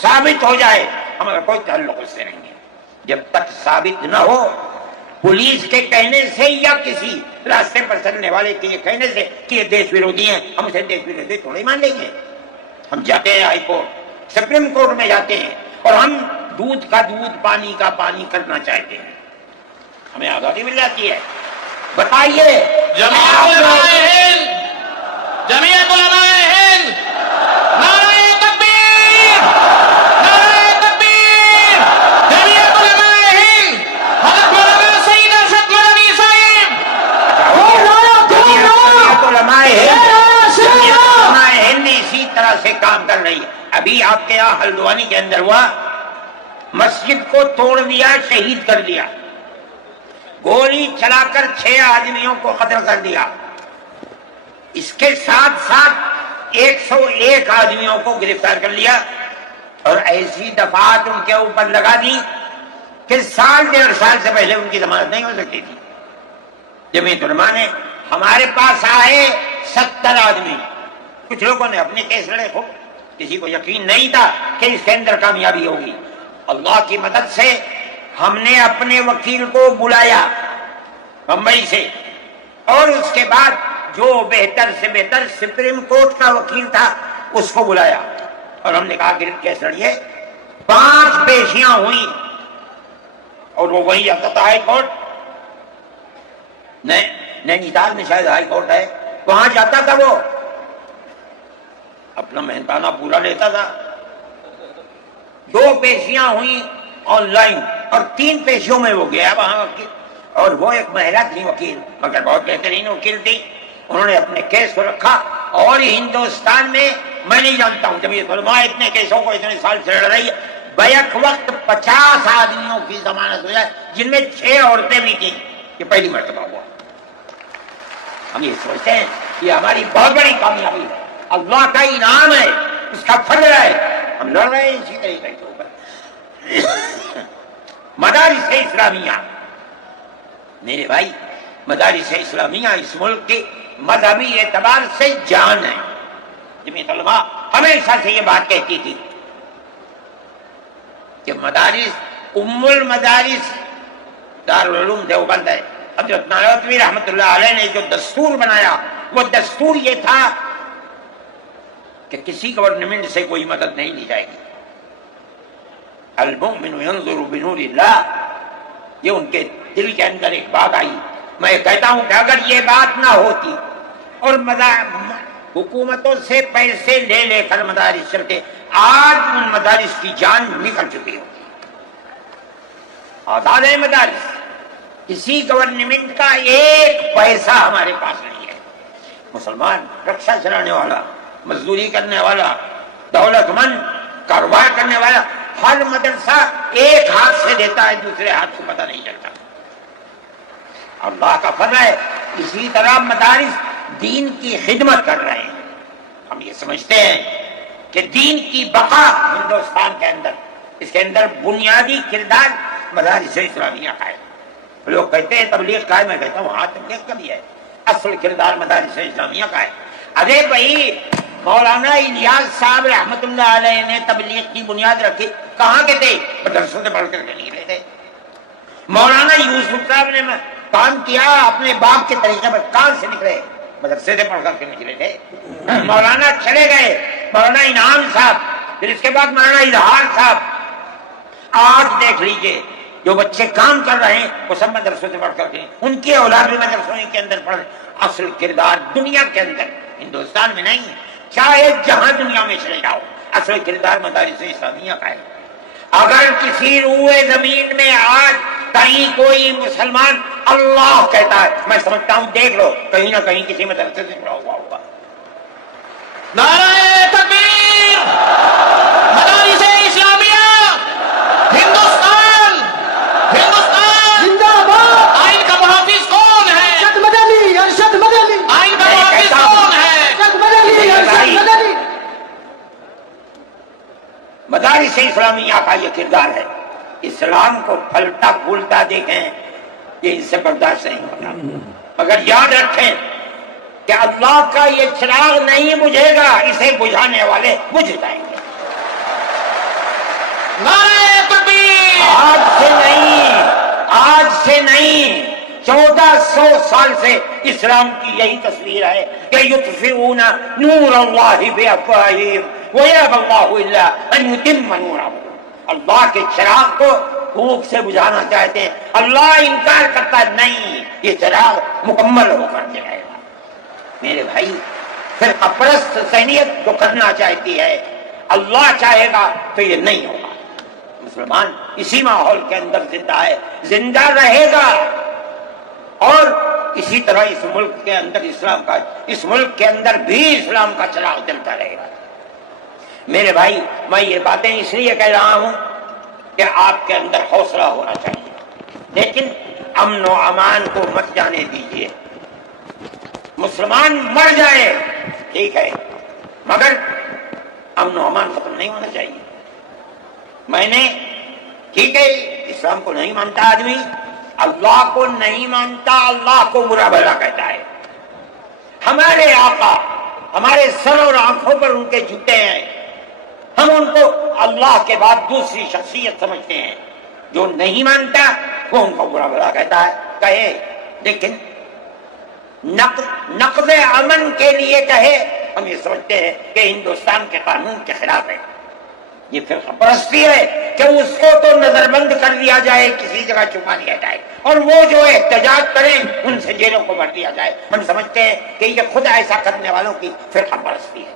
ثابت ہو جائے، ہمارا کوئی تعلق اس سے نہیں ہے. جب تک ثابت نہ ہو، پولیس کے کہنے سے یا کسی راستے پر چلنے والے کے کہنے سے کہ یہ دیش وروධی ہیں، ہم اسے دیش وروධی تھوڑے مان لیں گے. ہم جاتے ہیں ہائی کورٹ، سپریم کورٹ میں جاتے ہیں اور ہم دودھ کا دودھ، پانی کا پانی کرنا چاہتے ہیں. ہمیں آزادی مل جاتی ہے. بتائیے جمعیت علماء ہند، جمعیت علماء ہند، نعرہ تکبیر، نعرہ تکبیر، جمعیت علماء ہند، حضرت مولانا سید ارشد مدنی صاحب. جمعیت علماء ہند اسی طرح سے کام کر رہی ہے. ابھی آپ کے یہاں ہلدوانی کے اندر ہوا، مسجد کو توڑ دیا، شہید کر دیا، گولی چلا کر 6 آدمیوں کو قتل کر دیا. اس کے ساتھ ساتھ 101 آدمیوں کو گرفتار کر لیا اور ایسی دفعات ان کے اوپر لگا دی کہ 1.5 سال سے پہلے ان کی ضمانت نہیں ہو سکتی تھی. جمعیت علماء نے ہمارے پاس آئے 70 آدمی. کچھ لوگوں نے اپنے کیس لڑے، ہو کسی کو یقین نہیں تھا کہ اس کے اندر کامیابی ہوگی. اللہ کی مدد سے ہم نے اپنے وکیل کو بلایا بمبئی سے، اور اس کے بعد جو بہتر سے بہتر سپریم کورٹ کا وکیل تھا اس کو بلایا اور ہم نے کہا کہ کیس لڑیے. 5 پیشیاں ہوئی اور وہ وہی جاتا تھا ہائی کورٹ، نینی تال میں شاید ہائی کورٹ ہے، وہاں جاتا تھا، وہ اپنا محنتانہ پورا لیتا تھا. 2 پیشیاں ہوئی آن لائن اور 3 پیشیوں میں وہ گیا وہاں وکیل، اور وہ ایک مہیلا تھی وکیل، مگر بہت بہترین وکیل تھی. انہوں نے اپنے کیس کو رکھا اور ہندوستان میں میں نہیں جانتا ہوں جمعیت علماء اتنے کیسوں کو اتنے سال سے لڑ رہی ہے. بیک وقت 50 آدمیوں کی ضمانت ہو جائے، جن میں 6 عورتیں بھی تھیں. یہ پہلی مرتبہ ہوا. ہم یہ سوچتے ہیں یہ ہماری بہت بڑی کامیابی ہے، اللہ کا انعام ہے، اس کا فضل ہے، ہم لڑ رہے ہیں اسی طریقے کے اوپر۔ مدارس اسلامیہ، میرے بھائی مدارس اسلامیہ اس ملک کے مذہبی اعتبار سے جان ہے۔ جمعیت علماء ہمیشہ سے یہ بات کہتی تھی کہ مدارس ام المدارس دارالعلوم دیوبند ہے۔ حضرت نانوتوی رحمۃ اللہ علیہ نے جو دستور بنایا وہ دستور یہ تھا کہ کسی گورنمنٹ سے کوئی مدد نہیں لی جائے گی۔ المؤمن ينظر بنور اللہ، یہ ان کے دل کے اندر ایک بات آئی۔ میں کہتا ہوں کہ اگر یہ بات نہ ہوتی اور حکومتوں سے پیسے لے لے کر مدارس چلتے، آج ان مدارس کی جان نکل چکی ہوتی۔ آزاد ہے مدارس، کسی گورنمنٹ کا ایک پیسہ ہمارے پاس نہیں ہے۔ مسلمان رکشہ چلانے والا، مزدوری کرنے والا، دولت مند، کاروبار کرنے والا، ہر مدرسہ ایک ہاتھ سے دیتا ہے، دوسرے ہاتھ کو پتہ نہیں چلتا۔ اللہ کا فضل ہے، اسی طرح مدارس دین کی خدمت کر رہے ہیں۔ ہم یہ سمجھتے ہیں کہ دین کی بقا ہندوستان کے اندر، اس کے اندر بنیادی کردار مدارس اسلامیہ کا ہے۔ لوگ کہتے ہیں تبلیغ کا ہے، میں کہتا ہوں ہاں تبلیغ کا بھی ہے، اصل کردار مدارس اسلامیہ کا ہے۔ ارے بھائی مولانا الیاس صاحب رحمۃ اللہ علیہ نے تبلیغ کی بنیاد رکھی، کہاں کے تھے؟ مدرسوں سے پڑھ کر کے نکلے تھے۔ مولانا یوسف صاحب نے کام کیا اپنے باپ کے طریقے پر، کہاں سے نکلے؟ مدرسے سے پڑھ کر کے نکلے تھے۔ مولانا چلے گئے، مولانا انعام صاحب، پھر اس کے بعد مولانا اظہار صاحب۔ آج دیکھ لیجئے جو بچے کام کر رہے ہیں وہ سب مدرسوں سے پڑھ کر کے، ان کی اولاد بھی مدرسوں کے اندر پڑھ رہے۔ اصل کردار دنیا کے اندر، ہندوستان میں نہیں، چاہے جہاں دنیا میں چلے جاؤ، اصل کردار مدارس اسلامیہ کا ہے۔ اگر کسی روئے زمین میں آج کہیں کوئی مسلمان اللہ کہتا ہے، میں سمجھتا ہوں دیکھ لو کہیں نہ کہیں کسی مدرسے سے جڑا ہوا ہوگا۔ نعرہ تکبیر! مدارس اسلامیہ ہندوستان زندہ باد! آئین کا محافظ کون ہے؟ ارشد مدنی، ارشد مدنی، آئین کا محافظ کون ہے؟ ارشد مدنی، ارشد مدنی۔ مدارس اسلامیہ کا یہ کردار ہے۔ اسلام کو پھلتا پھولتا دیکھیں، یہ ان سے برداشت نہیں ہوتا۔ مگر یاد رکھیں کہ اللہ کا یہ چراغ نہیں بجھے گا، اسے بجھانے والے بجھ جائیں گے۔ نعرہ تکبیر! آج سے نہیں 1400 سال سے اسلام کی یہی تصویر ہے کہ یطفئون نور اللہ بافواہہم ویأبی اللہ الا ان یتم نورہ۔ اللہ کے چراغ کو پھونک سے بجھانا چاہتے ہیں، اللہ انکار کرتا ہے نہیں، یہ چراغ مکمل ہو کر جائے گا۔ میرے بھائی فرقہ پرست ذہنیت جو کرنا چاہتی ہے، اللہ چاہے گا تو یہ نہیں ہوگا۔ مسلمان اسی ماحول کے اندر زندہ ہے، زندہ رہے گا، اور اسی طرح اس ملک کے اندر اسلام کا، اس ملک کے اندر بھی اسلام کا چراغ جلتا رہے گا۔ میرے بھائی میں یہ باتیں اس لیے کہہ رہا ہوں کہ آپ کے اندر حوصلہ ہونا چاہیے، لیکن امن و امان کو مت جانے دیجیے۔ مسلمان مر جائے ٹھیک ہے، مگر امن و امان ختم نہیں ہونا چاہیے۔ میں نے ٹھیک ہے اسلام کو نہیں مانتا آدمی، اللہ کو نہیں مانتا، اللہ کو برا بھلا کہتا ہے۔ ہمارے آقا ہمارے سر اور آنکھوں پر ان کے جوتے ہیں، ہم ان کو اللہ کے بعد دوسری شخصیت سمجھتے ہیں۔ جو نہیں مانتا وہ ان کو برا بھلا کہتا ہے، کہے، لیکن نقض امن کے لیے کہے، ہم یہ سمجھتے ہیں کہ ہندوستان کے قانون کے خلاف ہے۔ یہ فرقہ پرستی ہے کہ اس کو تو نظر بند کر دیا جائے، کسی جگہ چھپا دیا جائے، اور وہ جو احتجاج کریں ان سے جیلوں کو بھر دیا جائے۔ ہم سمجھتے ہیں کہ یہ خود ایسا کرنے والوں کی فرقہ پرستی ہے،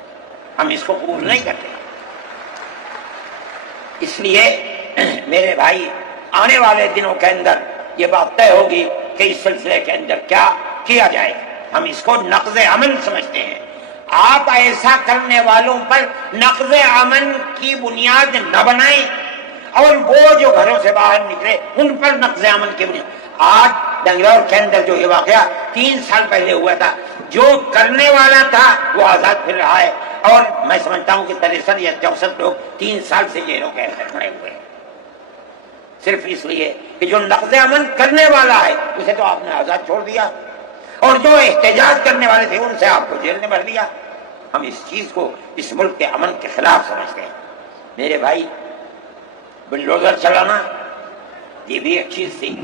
ہم اس کو قبول نہیں کرتے۔ اس لیے میرے بھائی آنے والے دنوں کے اندر یہ بات طے ہوگی کہ اس سلسلے کے اندر کیا کیا جائے۔ ہم اس کو نقض امن سمجھتے ہیں۔ آپ ایسا کرنے والوں پر نقض امن کی بنیاد نہ بنائیں، اور وہ جو گھروں سے باہر نکلے ان پر نقض امن کی بنیاد. آج بنگلور کے اندر جو یہ واقعہ 3 سال پہلے ہوا تھا، جو کرنے والا تھا وہ آزاد پھر رہا ہے، اور میں سمجھتا ہوں کہ 63 یا 64 لوگ 3 سال سے جیلوں کے اندر پڑے ہوئے ہیں، صرف اس لیے کہ جو نقض امن کرنے والا ہے اسے تو آپ نے آزاد چھوڑ دیا، اور جو احتجاج کرنے والے تھے ان سے آپ کو جیل میں بھر دیا. ہم اس چیز کو اس ملک کے امن کے خلاف سمجھتے ہیں. میرے بھائی، بلڈوزر چلانا یہ بھی ایک چیز تھی.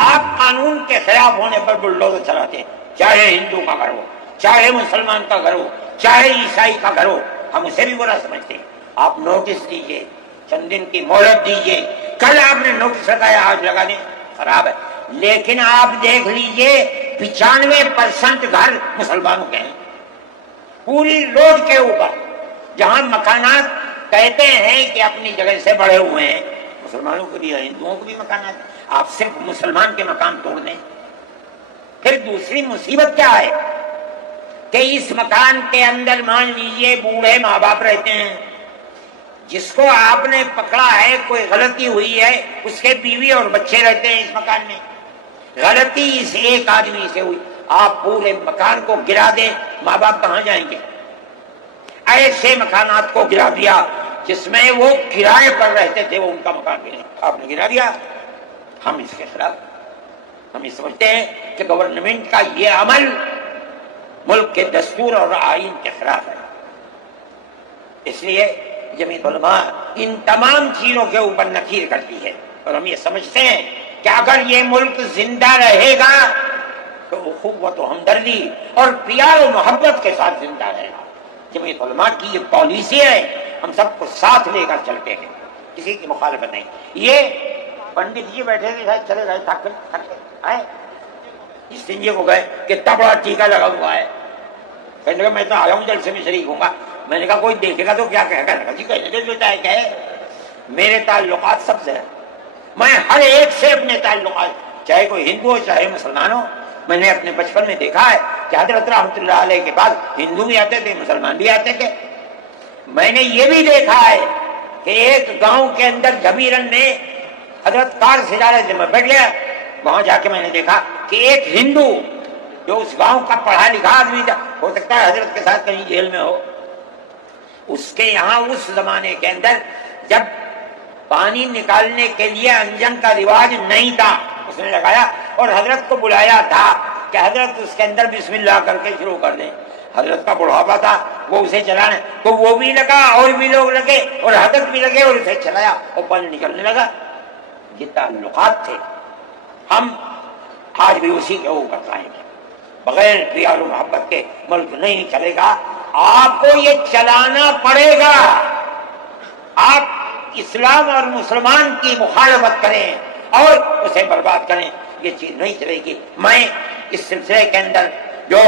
آپ قانون کے خلاف ہونے پر بلڈوزر چلاتے ہیں، چاہے ہندو کا گھر ہو، چاہے مسلمان کا گھر ہو، چاہے عیسائی کا گھر ہو، ہم اسے بھی برا سمجھتے ہیں. آپ نوٹس دیجئے، چند دن کی مہلت دیجئے. کل آپ نے نوٹس لگایا، آج لگانے خراب ہے، لیکن آپ دیکھ لیجئے 95% گھر مسلمانوں کے ہیں. پوری روڈ کے اوپر جہاں مکانات کہتے ہیں کہ اپنی جگہ سے بڑھے ہوئے ہیں، مسلمانوں کو بھی، ہندوؤں کو بھی مکانات. آپ صرف مسلمان کے مکان توڑ دیں. پھر دوسری مصیبت کیا ہے کہ اس مکان کے اندر مان لیجئے بوڑھے ماں باپ رہتے ہیں، جس کو آپ نے پکڑا ہے کوئی غلطی ہوئی ہے، اس کے بیوی اور بچے رہتے ہیں اس مکان میں. غلطی اس ایک آدمی سے ہوئی، آپ پورے مکان کو گرا دیں، ماں باپ کہاں جائیں گے؟ ایسے مکانات کو گرا دیا جس میں وہ کرائے پر رہتے تھے، وہ ان کا مکان بھی نہیں، آپ نے گرا دیا. ہم اس کے خلاف، ہم یہ سمجھتے ہیں کہ گورنمنٹ کا یہ عمل ملک کے دستور اور آئین کے خلاف ہے. اس لیے جمعیت علماء ان تمام چیزوں کے اوپر نکیر کرتی ہے، اور ہم یہ سمجھتے ہیں کہ اگر یہ ملک زندہ رہے گا تو اخوت و ہمدردی اور پیار و محبت کے ساتھ زندہ رہے گا. جمعیت علماء کی یہ پالیسی ہے، ہم سب کو ساتھ لے کر چلتے ہیں، کسی کی مخالفت نہیں. یہ پنڈت جی بیٹھے تھے، شاید چلے گئے، تھک کے آئے، اس دن یہ کو گئے کہ اتنا بڑا ٹیکا لگا ہوا ہے. کہنے لگا میں تو آیا ہوں جلسے میں شریک ہوں گا. میں نے کہا کوئی دیکھے گا تو کیا کہے گا؟ جی کہنے کے لیتا ہے کہ میرے تعلقات سب سے ہیں، میں ہر ایک سے اپنے تعلقات، چاہے کوئی ہندو ہو چاہے مسلمان ہو. میں نے اپنے بچپن میں دیکھا ہے کہ حضرت رحمۃ اللہ علیہ کے بعد ہندو بھی آتے تھے، مسلمان بھی آتے تھے. میں نے یہ بھی دیکھا ہے کہ ایک گاؤں کے اندر جبیرن نے حضرت کار سے جا رہے تھے، میں بیٹھ گیا، وہاں جا کے میں نے دیکھا کہ ایک ہندو جو اس گاؤں کا پڑھا لکھا آدمی تھا، ہو سکتا ہے حضرت کے ساتھ کہیں جیل میں ہو، اس کے یہاں اس زمانے کے اندر جب پانی نکالنے کے لیے انجن کا رواج نہیں تھا، اس نے لگایا اور حضرت کو بلایا تھا کہ حضرت اس کے اندر بسم اللہ کر کے شروع کر دیں. حضرت کا بڑھاپا تھا، وہ اسے چلانے، تو وہ بھی لگا اور بھی لوگ لگے اور حضرت بھی لگے اور اسے چلایا اور پانی نکلنے لگا. یہ تعلقات تھے. ہم آج بھی اسی کے اوپر قائم ہیں. بغیر پیار و محبت کے ملک نہیں چلے گا. آپ کو یہ چلانا پڑے گا. آپ اسلام اور مسلمان کی مخالفت کریں اور اسے برباد کریں، یہ چیز نہیں چلے گی. میں اس سلسلے کے اندر جو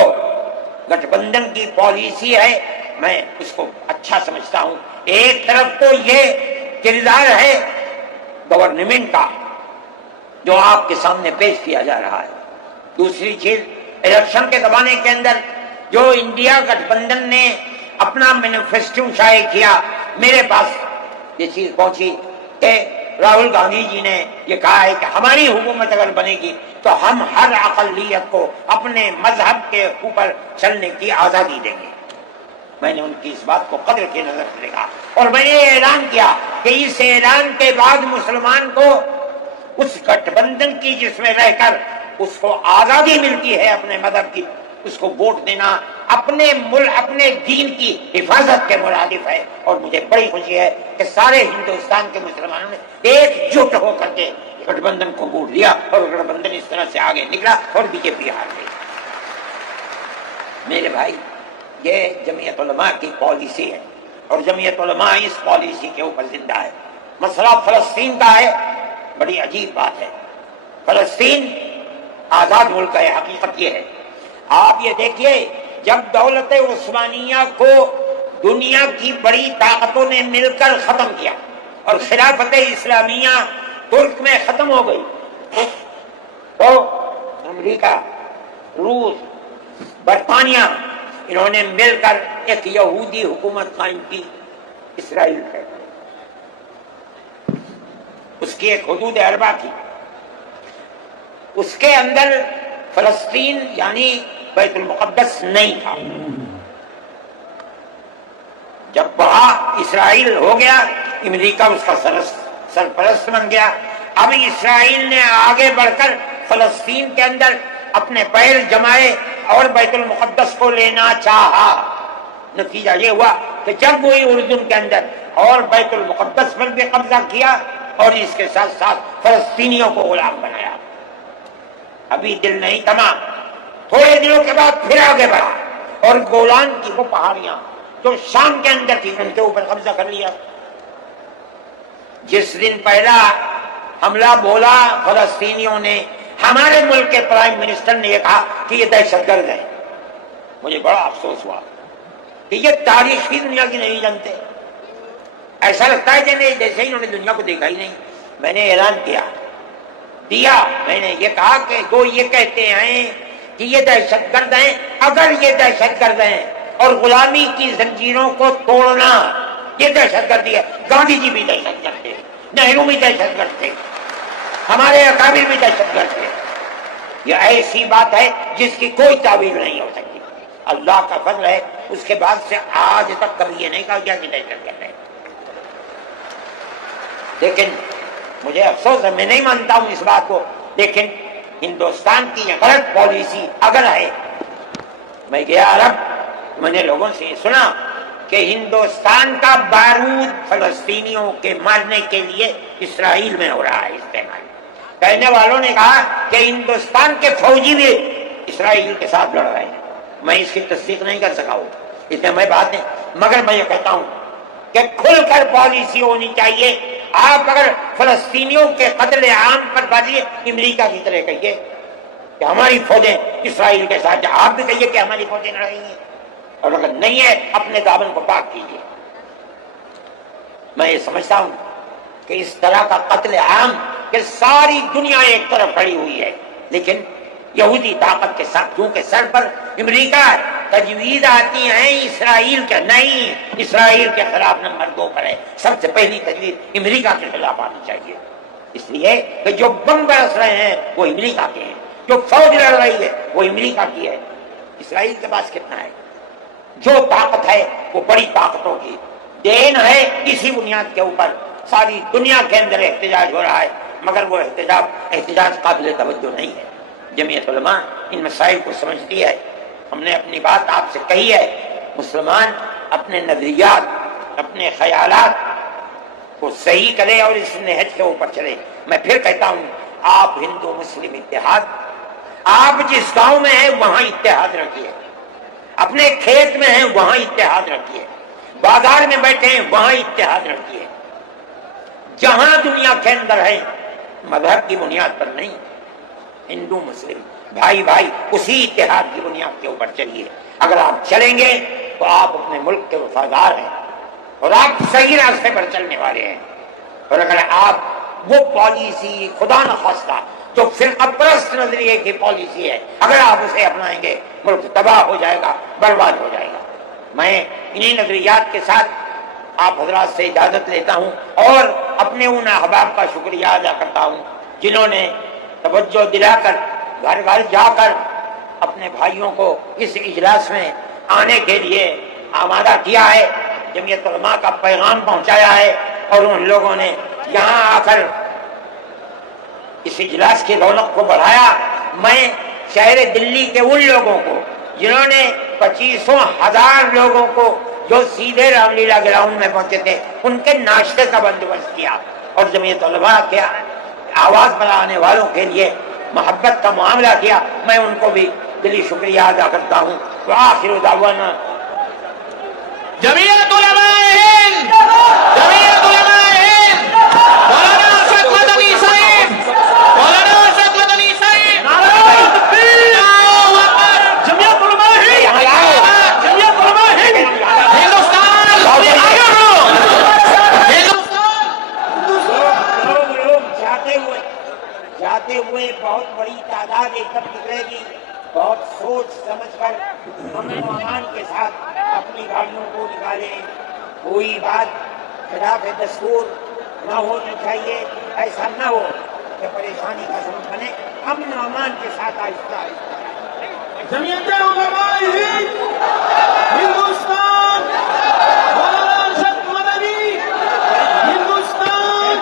گٹھ بندھن کی پالیسی ہے میں اس کو اچھا سمجھتا ہوں. ایک طرف تو یہ کردار ہے گورنمنٹ کا جو آپ کے سامنے پیش کیا جا رہا ہے. دوسری چیز الیکشن کے زمانے کے اندر جو انڈیا گٹھ بندھن نے اپنا مینیفیسٹو شائع کیا، میرے پاس یہ چیز پہنچی کہ راہل گاندھی جی نے یہ کہا ہے کہ ہماری حکومت اگر بنے گی تو ہم ہر اقلیت کو اپنے مذہب کے اوپر چلنے کی آزادی دیں گے. میں نے ان کی اس بات کو قدر کی نظر سے دیکھا اور میں نے یہ اعلان کیا کہ اس اعلان کے بعد مسلمان کو اس گٹھ بندھن کی جس میں رہ کر اس کو آزادی ملتی ہے اپنے مذہب کی، اس کو ووٹ دینا اپنے ملک اپنے دین کی حفاظت کے مرادف ہے. اور مجھے بڑی خوشی ہے کہ سارے ہندوستان کے مسلمانوں نے ایک جٹ ہو کر کے گٹھ بندھن کو ووٹ دیا اور گٹھ بندھن اس طرح سے آگے نکلا اور بی جے پی ہار گئی. میرے بھائی، یہ جمعیت علماء کی پالیسی ہے اور جمعیت علماء اس پالیسی کے اوپر زندہ ہے. مسئلہ فلسطین کا ہے، بڑی عجیب بات ہے. فلسطین آزاد ملک ہے، حقیقت یہ ہے. آپ یہ دیکھیے، جب دولت عثمانیہ کو دنیا کی بڑی طاقتوں نے مل کر ختم کیا اور خلافت اسلامیہ ترک میں ختم ہو گئی، تو امریکہ، روس، برطانیہ، انہوں نے مل کر ایک یہودی حکومت قائم کی، اسرائیل ہے. اس کی ایک حدود اربع تھی، اس کے اندر فلسطین یعنی بیت المقدس نہیں تھا۔ جب وہاں اسرائیل ہو گیا، امریکہ اس کا سرپرست بن گیا، اب اسرائیل نے آگے بڑھ کر فلسطین کے اندر اپنے پیر جمائے اور بیت المقدس کو لینا چاہا۔ نتیجہ یہ ہوا کہ جب وہی اردن کے اندر اور بیت المقدس پر بھی قبضہ کیا اور اس کے ساتھ ساتھ فلسطینیوں کو غلام بنایا۔ ابھی دل نہیں تھما، تھوڑے دنوں کے بعد پھر آگے بڑھا اور گولان کی وہ پہاڑیاں جو شام کے اندر تھی ان کے اوپر قبضہ کر لیا۔ جس دن پہلا حملہ بولا فلسطینیوں نے، ہمارے ملک کے پرائم منسٹر نے یہ کہا کہ یہ دہشت گرد ہے۔ مجھے بڑا افسوس ہوا کہ یہ تاریخ ہی دنیا کی نہیں جانتے، ایسا لگتا ہے جیسے انہوں نے دنیا کو دیکھا ہی نہیں۔ میں نے اعلان دیا، میں نے یہ کہا کہ جو یہ کہتے ہیں کہ یہ دہشت گرد ہیں، اگر یہ دہشت گرد ہیں اور غلامی کی زنجیروں کو توڑنا یہ دہشت گردی ہے، گاندھی جی بھی دہشت گرد تھے، نہرو بھی دہشت گرد تھے، ہمارے اکابر بھی دہشت گرد تھے۔ یہ ایسی بات ہے جس کی کوئی تعبیر نہیں ہو سکتی۔ اللہ کا فضل ہے، اس کے بعد سے آج تک کبھی یہ نہیں کہا گیا کہ دہشت گرد ہے۔ لیکن مجھے افسوس ہے، میں نہیں مانتا ہوں اس بات کو، لیکن ہندوستان کی یہ غلط پالیسی اگر ہے، میں گیا عرب، میں نے لوگوں سے یہ سنا کہ ہندوستان کا بارود فلسطینیوں کے مارنے کے لیے اسرائیل میں ہو رہا ہے استعمال۔ کہنے والوں نے کہا کہ ہندوستان کے فوجی بھی اسرائیل کے ساتھ لڑ رہے ہیں۔ میں اس کی تصدیق نہیں کر سکا ہوں، اتنے میں بات نہیں، مگر میں یہ کہتا ہوں کہ کھل کر پالیسی ہونی چاہیے۔ آپ اگر فلسطینیوں کے قتل عام پر بازی امریکہ کی طرح کہیے کہ ہماری فوجیں اسرائیل کے ساتھ، آپ بھی کہیے کہ ہماری فوجیں لڑ رہی ہیں، اور اگر نہیں ہے اپنے دامن کو پاک کیجیے۔ میں یہ سمجھتا ہوں کہ اس طرح کا قتل عام کہ ساری دنیا ایک طرف کھڑی ہوئی ہے، لیکن یہودی طاقت کے ساتھ کیونکہ سر پر امریکہ تجویز آتی ہیں اسرائیل کے، نہیں، اسرائیل کے خلاف نمبر 2 پر ہے، سب سے پہلی تجویز امریکہ کے خلاف آنی چاہیے، اس لیے کہ جو بم برس رہے ہیں وہ امریکہ کے ہیں، جو فوج لڑ رہی ہے وہ امریکہ کی ہے۔ اسرائیل کے پاس کتنا ہے؟ جو طاقت ہے وہ بڑی طاقتوں کی دین ہے۔ اسی بنیاد کے اوپر ساری دنیا کے اندر احتجاج ہو رہا ہے، مگر وہ احتجاج قابل توجہ نہیں ہے۔ جمعیت علماء ان مسائل کو سمجھتی ہے۔ ہم نے اپنی بات آپ سے کہی ہے، مسلمان اپنے نظریات، اپنے خیالات کو صحیح کرے اور اس نہج کے اوپر چلے۔ میں پھر کہتا ہوں، آپ ہندو مسلم اتحاد، آپ جس گاؤں میں ہیں وہاں اتحاد رکھیے، اپنے کھیت میں ہیں وہاں اتحاد رکھیے، بازار میں بیٹھے ہیں وہاں اتحاد رکھیے، جہاں دنیا کے اندر ہے، مذہب کی بنیاد پر نہیں، ہندو مسلم بھائی بھائی اسی اتحاد کی بنیاد کے اوپر چلیے۔ اگر آپ چلیں گے تو آپ اپنے ملک کے وفادار ہیں اور آپ صحیح راستے پر چلنے والے ہیں، اور اگر آپ وہ پالیسی خدا نخواستہ جو فرقہ پرست نظریے کی پالیسی ہے، اگر آپ اسے اپنائیں گے، ملک تباہ ہو جائے گا، برباد ہو جائے گا۔ میں انہی نظریات کے ساتھ آپ حضرات سے اجازت لیتا ہوں اور اپنے ان احباب کا شکریہ ادا کرتا ہوں جنہوں نے توجہ دلا کر گھر گھر جا کر اپنے بھائیوں کو اس اجلاس میں آنے کے لیے آمادہ کیا ہے، جمعیت علماء کا پیغام پہنچایا ہے، اور ان لوگوں نے یہاں آ کر اس اجلاس کی رونق کو بڑھایا۔ میں شہر دلی کے ان لوگوں کو جنہوں نے 25,000 لوگوں کو جو سیدھے رام لیلا گراؤنڈ میں پہنچے تھے ان کے ناشتے کا بندوبست کیا، اور جمعیت علماء کے آواز بنانے والوں کے لیے محبت کا معاملہ کیا، میں ان کو بھی دلی شکریہ ادا کرتا ہوں۔ وآخر دعوانا جمعیت علماء ہند، جمعیت علماء ہند، مولانا ارشد مدنی صاحب، مولانا ارشد مدنی صاحب، اللہ اکبر، جمعیت علماء ہند، جمعیت علماء ہند، ہندوستان، لوگ جاتے ہوئے بہت بڑی تعداد ایک طرف نکلے گی، بہت سوچ سمجھ کر امن و امان کے ساتھ اپنی گاڑیوں کو نکالیں، کوئی بات خلاف دستور نہ ہونی چاہیے۔ ایسا نہ ہو کہ پریشانی کا سبب بنے. امن و امان کے ساتھ آہستہ آہستہ جمعیت علماء ہند ہندوستان مولانا ارشد مدنی ہندوستان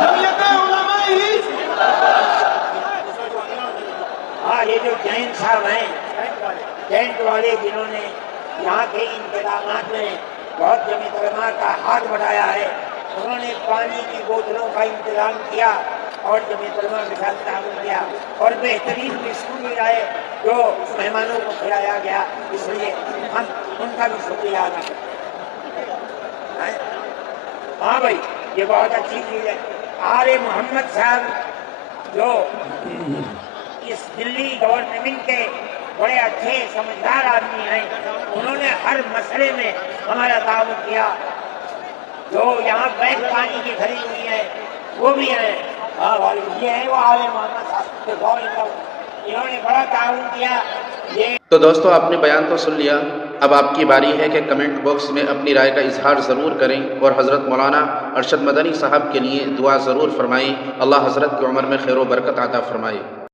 جمعیت علماء ہند. ہاں یہ جو جین صاحب ہیں ٹینٹ والے جنہوں نے یہاں کے انتظامات میں بہت جمعیت علماء کا ہاتھ بڑھایا ہے, انہوں نے پانی کی بوتلوں کا انتظام کیا اور جمعیت علماء کے ساتھ تعاون کیا اور بہترین بسکٹ ملائے جو مہمانوں کو کھلایا گیا, اس لیے ہم ان کا بھی شکریہ ادا کرتے ہیں. ہاں بھائی یہ بہت اچھی چیز ہے. آل محمد صاحب جو اس دلی گورنمنٹ کے بڑے اچھے سمجھدار آدمی ہیں, انہوں نے ہر مسئلے میں ہمارا تعاون کیا. جو یہاں بینک پانی کی خرید ہوئی ہے وہ بھی ہیں. ہاں یہ ہے وہ آل محمد صاحب, انہوں نے بڑا تعاون کیا. یہ تو دوستو آپ نے بیان تو سن لیا, اب آپ کی باری ہے کہ کمنٹ باکس میں اپنی رائے کا اظہار ضرور کریں اور حضرت مولانا ارشد مدنی صاحب کے لیے دعا ضرور فرمائیں. اللہ حضرت کی عمر میں خیر و برکت عطا فرمائے.